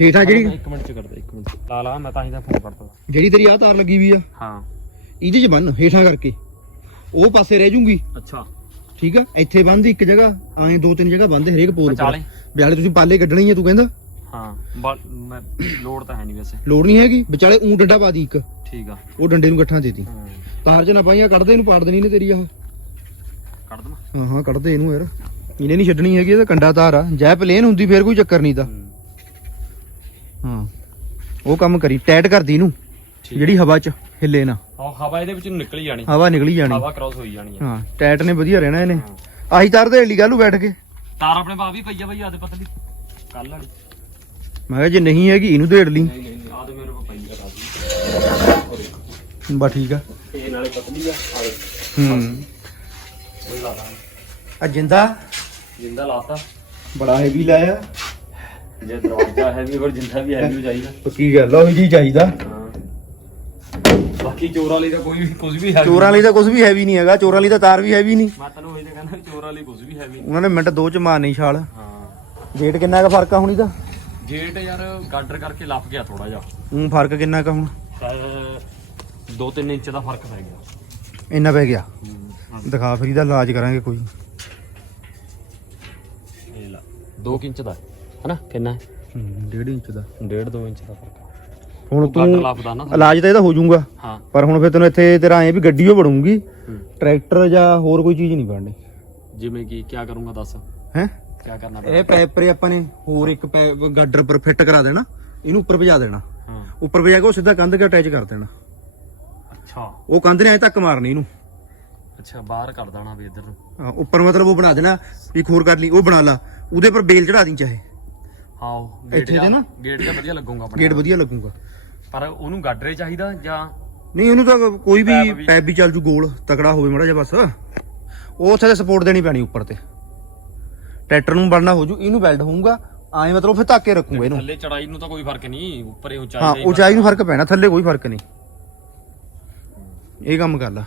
ਹੇਠਾਂ ਜਿਹੜੀ ਇੱਕ ਮਿੰਟ 'ਚ ਕਰ ਦੇ ਇੱਕ ਮਿੰਟ। ਲਾ ਲਾ ਮੈਂ ਤਾਂ ਹੀ ਤਾਂ ਫੋਨ ਕਰਦਾ। ਜਿਹੜੀ ਤੇਰੀ ਆਹ ਤਾਰ ਲੱਗੀ ਵੀ ਆ ਹਾਂ। ਇਹਦੇ ਚ ਬੰਨ ਹੇਠਾਂ ਕਰਕੇ। ਉਹ ਪਾਸੇ ਰਹਿ ਜੂਗੀ। ਅੱਛਾ। ਠੀਕ ਆ? ਇੱਥੇ ਬੰਦ ਇੱਕ ਜਗ੍ਹਾ ਐਂ ਦੋ ਤਿੰਨ ਜਗ੍ਹਾ ਬੰਦ ਹਰੇਕ ਪੋਲ ਵਿਚਾਲੇ? ਵਿਚਾਲੇ ਤੁਸੀਂ ਪਾਲੇ ਕੱਢਣੀ ਹੀ ਆ ਤੂੰ ਕਹਿੰਦਾ। ਹਾਂ ਮੈਂ ਲੋਡ ਤਾਂ ਹੈ ਨਹੀਂ ਵੈਸੇ। ਲੋੜ ਨਹੀਂ ਹੈਗੀ। ਵਿਚਾਲੇ ਊਂ ਡੰਡਾ ਪਾ ਦੀ ਇੱਕ। ਠੀਕ ਆ। ਉਹ ਡੰਡੇ ਨੂੰ ਗੱਠਾਂ ਦੇਤੀ ਹਾਂ। ਤਾਰ ਚ ਨਾ ਪਾਈਆਂ ਕੱਢਦੇ ਇਹਨੂੰ ਪਾੜ ਦੇਣੀ ਨੇ ਤੇਰੀ ਆਹ। ਕੱਢ ਦਵਾਂ। ਹਾਂ ਹਾਂ ਕੱਢ ਦੇ ਇਹਨੂੰ ਯਾਰ। ਇਹਨੇ ਨਹੀਂ ਛੱਡਣੀ ਹੈਗੀ ਇਹ ਤਾਂ ਕੰਡਾ ਤਾਰ ਆ। ਜੈ ਪਲੇਨ ਹੁੰਦੀ ਫੇਰ ਕੋਈ ਚੱਕਰ ਨਹੀਂ ਤਾਂ ਹਾਂ। ਉਹ ਕੰਮ ਕਰੀ ਟਾਈਟ ਕਰਦੀ ਇਹਨੂੰ। ਜਿਹੜੀ ਹਵਾ 'ਚ ਹਿੱਲੇ ਨਾ। ਹਵਾ ਇਹਦੇ ਵਿੱਚ ਨਿਕਲ ਜਾਣੀ। ਹਵਾ ਨਿਕਲੀ ਜਾਣੀ। ਹਵਾ ਕ੍ਰਾਸ ਹੋਈ ਜਾਣੀ ਹਾਂ ਟਾਈਟ ਨੇ ਵਧੀਆ ਰਹਿਣਾ ਇਹਨੇ। ਆਹੀ ਤਾਰ ਦੇ ਲਈ ਗੱਲੂ ਬੈਠ ਕੇ। ਤਾਰ ਆਪਣੇ ਬਾਪ ਵੀ ਪਈ ਆ ਬਈ ਆਦੇ ਪਤਲੀ। ਕੱਲ ਵਾਲੀ। ਮੈਂ ਕਿਹਾ ਜੇ ਨਹੀਂ ਹੈਗੀ ਇਹਨੂੰ ਦੇੜ ਲਈ। ਨਹੀਂ ਨਹੀਂ ਆਦੇ ਮੇਰੇ ਕੋਲ ਪਈ ਆ ਬਾ ਠੀਕ ਆ। ਇਹ ਨਾਲੇ ਪਤਲੀ ਆ ਆਲੇ ਹੂੰ। ਇਹ ਲਾ ਲਾ ਆ ਜਿੰਦਾ? ਜਿੰਦਾ ਲਾਤਾ। ਬੜਾ ਹੈਵੀ ਲਾਇਆ। ਜੇ ਦਰਵਾਜ਼ਾ ਹੈ ਵੀ ਹੋਰ ਜਿੰਦਾ ਵੀ ਹੈ ਵੀ ਚਾਹੀਦਾ ਪੱਕੀ ਗੱਲ ਆ ਉਹ ਜੀ ਚਾਹੀਦਾ। ਹਾਂ। ਬਾਕੀ ਚੋਰ ਵਾਲੀ ਦਾ ਕੋਈ ਵੀ ਕੁਝ ਵੀ ਹੈ ਚੋਰਾਂ ਲਈ ਤਾਂ ਕੁਝ ਵੀ ਹੈਵੀ ਨਹੀਂ ਹੈਗਾ ਚੋਰਾਂ ਲਈ ਤਾਂ ਤਾਰ ਵੀ ਹੈਵੀ ਨਹੀਂ। ਮੈਂ ਤੈਨੂੰ ਉਹੀ ਤਾਂ ਕਹਿੰਦਾ ਚੋਰ ਵਾਲੀ ਕੁਝ ਵੀ ਹੈ ਵੀ ਉਹਨਾਂ ਨੇ ਮਿੰਟ ਦੋ ਚ ਮਾਰਨੀ ਛਾਲ। ਹਾਂ। ਰੇਟ ਕਿੰਨਾ ਕੁ ਫ਼ਰਕ ਆ ਹੁਣੀ ਦਾ ਗੇਟ ਯਾਰ ਗਾਡਰ ਕਰਕੇ ਲੱਪ ਗਿਆ ਥੋੜਾ ਜਿਹਾ। ਹੂੰ ਫ਼ਰਕ ਕਿੰਨਾ ਕੁ ਹੁਣ? ਸ਼ਾਇਦ 2-3 ਇੰਚ ਦਾ ਫ਼ਰਕ ਪੈ ਗਿਆ। ਇੰਨਾ ਪੈ ਗਿਆ? ਹਾਂ ਦਿਖਾ ਫਿਰ ਇਹਦਾ ਇਲਾਜ ਕਰਾਂਗੇ ਕੋਈ। ਇਹ ਲਾ 2 ਇੰਚ ਦਾ ਹਨਾ? ਕਿੰਨਾ ਹੈ? ਹੂੰ 1.5 ਇੰਚ ਦਾ। 1.5 2 ਇੰਚ ਦਾ ਫ਼ਰਕ ਹੁਣ ਤੂੰ ਲੱਪਦਾ ਨਾ ਇਲਾਜ ਤਾਂ ਇਹਦਾ ਹੋ ਜਾਊਗਾ। ਹਾਂ। ਪਰ ਹੁਣ ਫਿਰ ਤੈਨੂੰ ਇੱਥੇ ਤੇਰਾ ਐ ਵੀ ਗੱਡੀ ਓ ਬਣੂਗੀ। ਹੂੰ। ਟਰੈਕਟਰ ਜਾਂ ਹੋਰ ਕੋਈ ਚੀਜ਼ ਨਹੀਂ ਬਣਨੀ। ਜਿਵੇਂ ਕਿ ਕੀ ਕਰੂੰਗਾ ਦੱਸ? ਹੈ? ਕੀ ਕਰਨਾ ਇਹ ਪੈਪ ਪਰ ਆਪਾਂ ਨੇ ਹੋਰ ਇੱਕ ਗਾਡਰ ਪਰ ਫਿੱਟ ਕਰਾ ਦੇਣਾ। ਇਹਨੂੰ ਉੱਪਰ ਭਜਾ ਦੇਣਾ। ਹਾਂ। ਉੱਪਰ ਭਜਾ ਕੇ ਉਹ ਸਿੱਧਾ ਕੰਧ ਕੇ ਅਟੈਚ ਕਰ ਦੇਣਾ। ਅੱਛਾ। ਉਹ ਕੰਧ ਨੇ ਐ ਧੱਕ ਮਾਰਨੀ ਇਹਨੂੰ। ਅੱਛਾ ਬਾਹਰ ਕਰ ਦੇਣਾ ਵੀ ਇੱਧਰ ਨੂੰ। ਹਾਂ, ਉੱਪਰ ਮਤਲਬ ਉਹ ਬਣਾ ਦੇਣਾ ਇੱਕ ਹੋਰ ਕਰ ਲਈ ਉਹ ਬਣਾ ਲਾ। ਉਹਦੇ ਪਰ ਬੇਲ ਚੜਾ ਦੀ ਚਾਹੇ। ਹਾਂ ਉਹ ਇੱਥੇ ਤੇ ਨਾ? ਗੇਟ ਤਾਂ ਵਧੀਆ ਲੱਗੂਗਾ ਆਪਣਾ ਗੇਟ ਵਧੀਆ ਲੱਗੂਗਾ। ਪਰ ਉਹਨੂੰ ਗਾਡਰੇ ਚਾਹੀਦਾ ਜਾਂ ਨਹੀਂ ਉਹਨੂੰ ਤਾਂ ਕੋਈ ਵੀ ਪੈਪ ਵੀ। ਪੈਪ ਵੀ ਚੱਲ ਜੂ ਗੋਲ ਤਕੜਾ ਹੋਵੇ ਮੜਾ ਜਿਹਾ ਬਸ। ਉਹ ਉੱਥੇ ਤੇ ਸਪੋਰਟ ਦੇਣੀ ਪੈਣੀ ਉੱਪਰ ਤੇ। ਟਰੈਕਟਰ ਨੂੰ ਬਣਨਾ ਹੋ ਜੂ ਇਹਨੂੰ ਵੈਲਡ ਹੋਊਗਾ ਐਂ ਮਤਲਬ ਫਿਰ ਧੱਕੇ ਰੱਖੂਗਾ ਇਹਨੂੰ। ਥੱਲੇ ਚੜਾਈ ਨੂੰ ਤਾਂ ਕੋਈ ਫ਼ਰਕ ਨਹੀਂ ਉੱਪਰ ਇਹ ਉਚਾਈ ਹਾਂ ਦਾ ਹੀ ਉਚਾਈ ਨੂੰ ਫ਼ਰਕ ਪੈਣਾ ਥੱਲੇ ਕੋਈ ਫ਼ਰਕ ਨਹੀਂ। ਇਹ ਕੰਮ ਕਰ ਲਾ।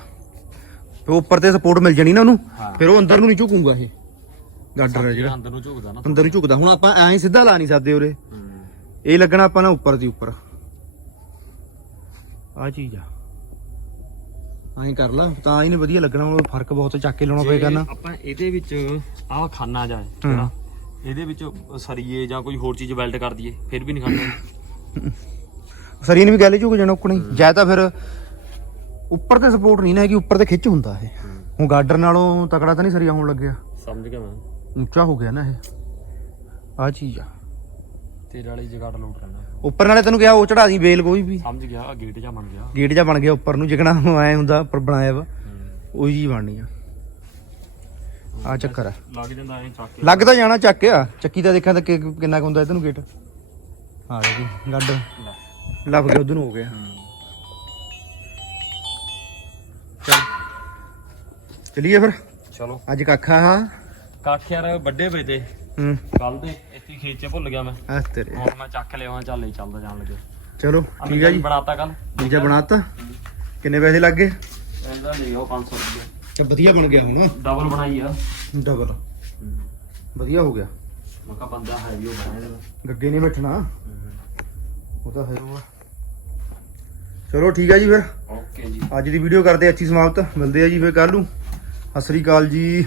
ਫਿਰ ਉੱਪਰ ਤੇ ਸਪੋਰਟ ਮਿਲ ਜਾਣੀ ਨਾ ਉਹਨੂੰ। ਫਿਰ ਉਹ ਅੰਦਰ ਨੂੰ ਨਹੀਂ ਝੁਕੂਗਾ ਇਹ। ਗਾਡਰ ਹੈ ਜਿਹੜਾ। ਅੰਦਰ ਨੂੰ ਝੁਕਦਾ ਨਾ। ਅੰਦਰ ਨੂੰ ਝੁਕਦਾ। ਹੁਣ ਆਪਾਂ ਐਂ ਸਿੱਧਾ ਲਾ ਨਹੀਂ ਸਕਦੇ ਉਰੇ। ਇਹ ਲੱਗਣਾ ਆਪਾਂ ਨਾ ਉੱਪਰ ਦੀ ਉੱਪਰ। ਆ ਚੀਜ਼ ਆ। ਐਂ ਕਰ ਲਾ। ਤਾਂ ਇਹਨੇ ਵਧੀਆ ਲੱਗਣਾ ਉਹ ਫ਼ਰਕ ਬਹੁਤ ਚੱਕ ਕੇ ਲਾਉਣਾ ਪਏਗਾ ਨਾ। ਜੇ ਆਪਾਂ ਇਹਦੇ ਵਿੱਚ ਆਹ ਖਾਨਾ। ਜਿਹੜਾ ਇਹਦੇ ਵਿੱਚ ਸਰੀਏ ਜਾਂ ਕੋਈ ਹੋਰ ਚੀਜ਼ ਵੈਲਡ ਕਰ ਦਈਏ ਫਿਰ ਵੀ ਨਹੀਂ ਖਾਣਾ ਸਰੀਏ ਨੇ ਵੀ ਗੱਲ ਝੁਕ ਜਾਣਾ ਉੱਕਣੀ। ਜਾਂ ਤਾਂ ਫਿਰ ਉੱਪਰ ਤੇ ਸਪੋਰਟ ਨਹੀਂ ਨਾ ਹੈਗੀ ਉੱਪਰ ਤੇ ਖਿੱਚ ਹੁੰਦਾ ਇਹ। ਹੁਣ ਗਾਡਰ ਨਾਲੋਂ ਤਕੜਾ ਤਾਂ ਨਹੀਂ ਸਰੀਆ ਹੋਣ ਲੱਗਿਆ। ਸਮਝ ਗਿਆ ਮੈਂ। ਉੱਚਾ ਹੋ ਗਿਆ ਨਾ ਇਹ। ਆ ਚੀਜ਼ ਆ। ਤੇਰੇ ਵਾਲੀ ਜਗਾੜ ਲੋਡ ਕਰਨਾ। ਉੱਪਰ ਨਾਲੇ ਤੈਨੂੰ ਕਿਹਾ ਉਹ ਚੜਾ ਦੀ ਬੇਲ ਕੋਈ ਵੀ। ਸਮਝ ਗਿਆ ਗੇਟ ਜਾ ਬਣ ਗਿਆ। ਗੇਟ ਜਾ ਬਣ ਗਿਆ ਉੱਪਰ ਨੂੰ ਜਿਕਣਾ ਐ ਹੁੰਦਾ ਉੱਪਰ ਬਣਾਇਆ ਵਾ। ਉਹੀ ਚੀਜ਼ ਬਣਨੀ ਆ। ਆ ਚੱਕਰ ਆ। ਲੱਗ ਜਾਂਦਾ ਐਂ ਚੱਕ ਕੇ। ਲੱਗ ਤਾਂ ਜਾਣਾ ਚੱਕ ਆ। ਚੱਕੀ ਤਾਂ ਦੇਖਾਂ ਤਾਂ ਕਿ- ਕਿੰਨਾ ਕੁ ਹੁੰਦਾ ਇਹਨੂੰ ਗੇਟ ਆ ਜੀ ਗੱਡ ਲੱਭ ਗਿਆ ਉਧਰ ਨੂੰ ਹੋ ਗਿਆ। ਚਲਿਏ ਫਿਰ? ਚਲੋ। ਅੱਜ ਕੱਖਾ ਹਾਂ ਕੱਖ ਯਾਰ ਵੱਡੇ ਪਏ ਤੇ। ਹੂੰ। ਕੱਲ ਦੇ ਇੱਥੇ ਖੇਤ ਚ ਭੁੱਲ ਗਿਆ ਮੈਂ। ਆ ਤੇਰੇ। ਹੁਣ ਮੈਂ ਚੱਕ ਲਿਆਵਾਂ ਚੱਲ ਹੀ ਚੱਲਦਾ ਜਾਣ ਲੱਗੇ। ਚਲੋ ਠੀਕ ਆ ਜੀ। ਬਣਾਤਾ ਕੱਲ ਪੀਜ਼ਾ ਬਣਾਤਾ। ਕਿੰਨੇ ਪੈਸੇ ਲੱਗ ਗਏ? ਇਹਦਾ ਨਹੀਂ ਉਹ 500 ਰੁਪਏ ਤੇ ਵਧੀਆ ਬਣ ਗਿਆ ਹੁਣ। ਡਬਲ ਬਣਾਈ ਆ। ਡਬਲ ਵਧੀਆ ਹੋ ਗਿਆ। ਮੈਂ ਕਿਹਾ ਬੰਦਾ ਹੈ ਵੀ ਉਹ ਗੱਗੇ ਨਹੀਂ ਬੈਠਣਾ। ਉਹ ਤਾਂ ਹੈ ਉਹ। ਚਲੋ ਠੀਕ ਆ ਜੀ ਫਿਰ। ਓਕੇ ਜੀ। ਅੱਜ ਦੀ ਵੀਡੀਓ ਕਰਦੇ ਹਾਂ ਹੀ ਸਮਾਪਤ। ਮਿਲਦੇ ਆ ਜੀ ਫਿਰ ਕੱਲ ਨੂੰ। ਸਤਿ ਸ੍ਰੀ ਅਕਾਲ ਜੀ।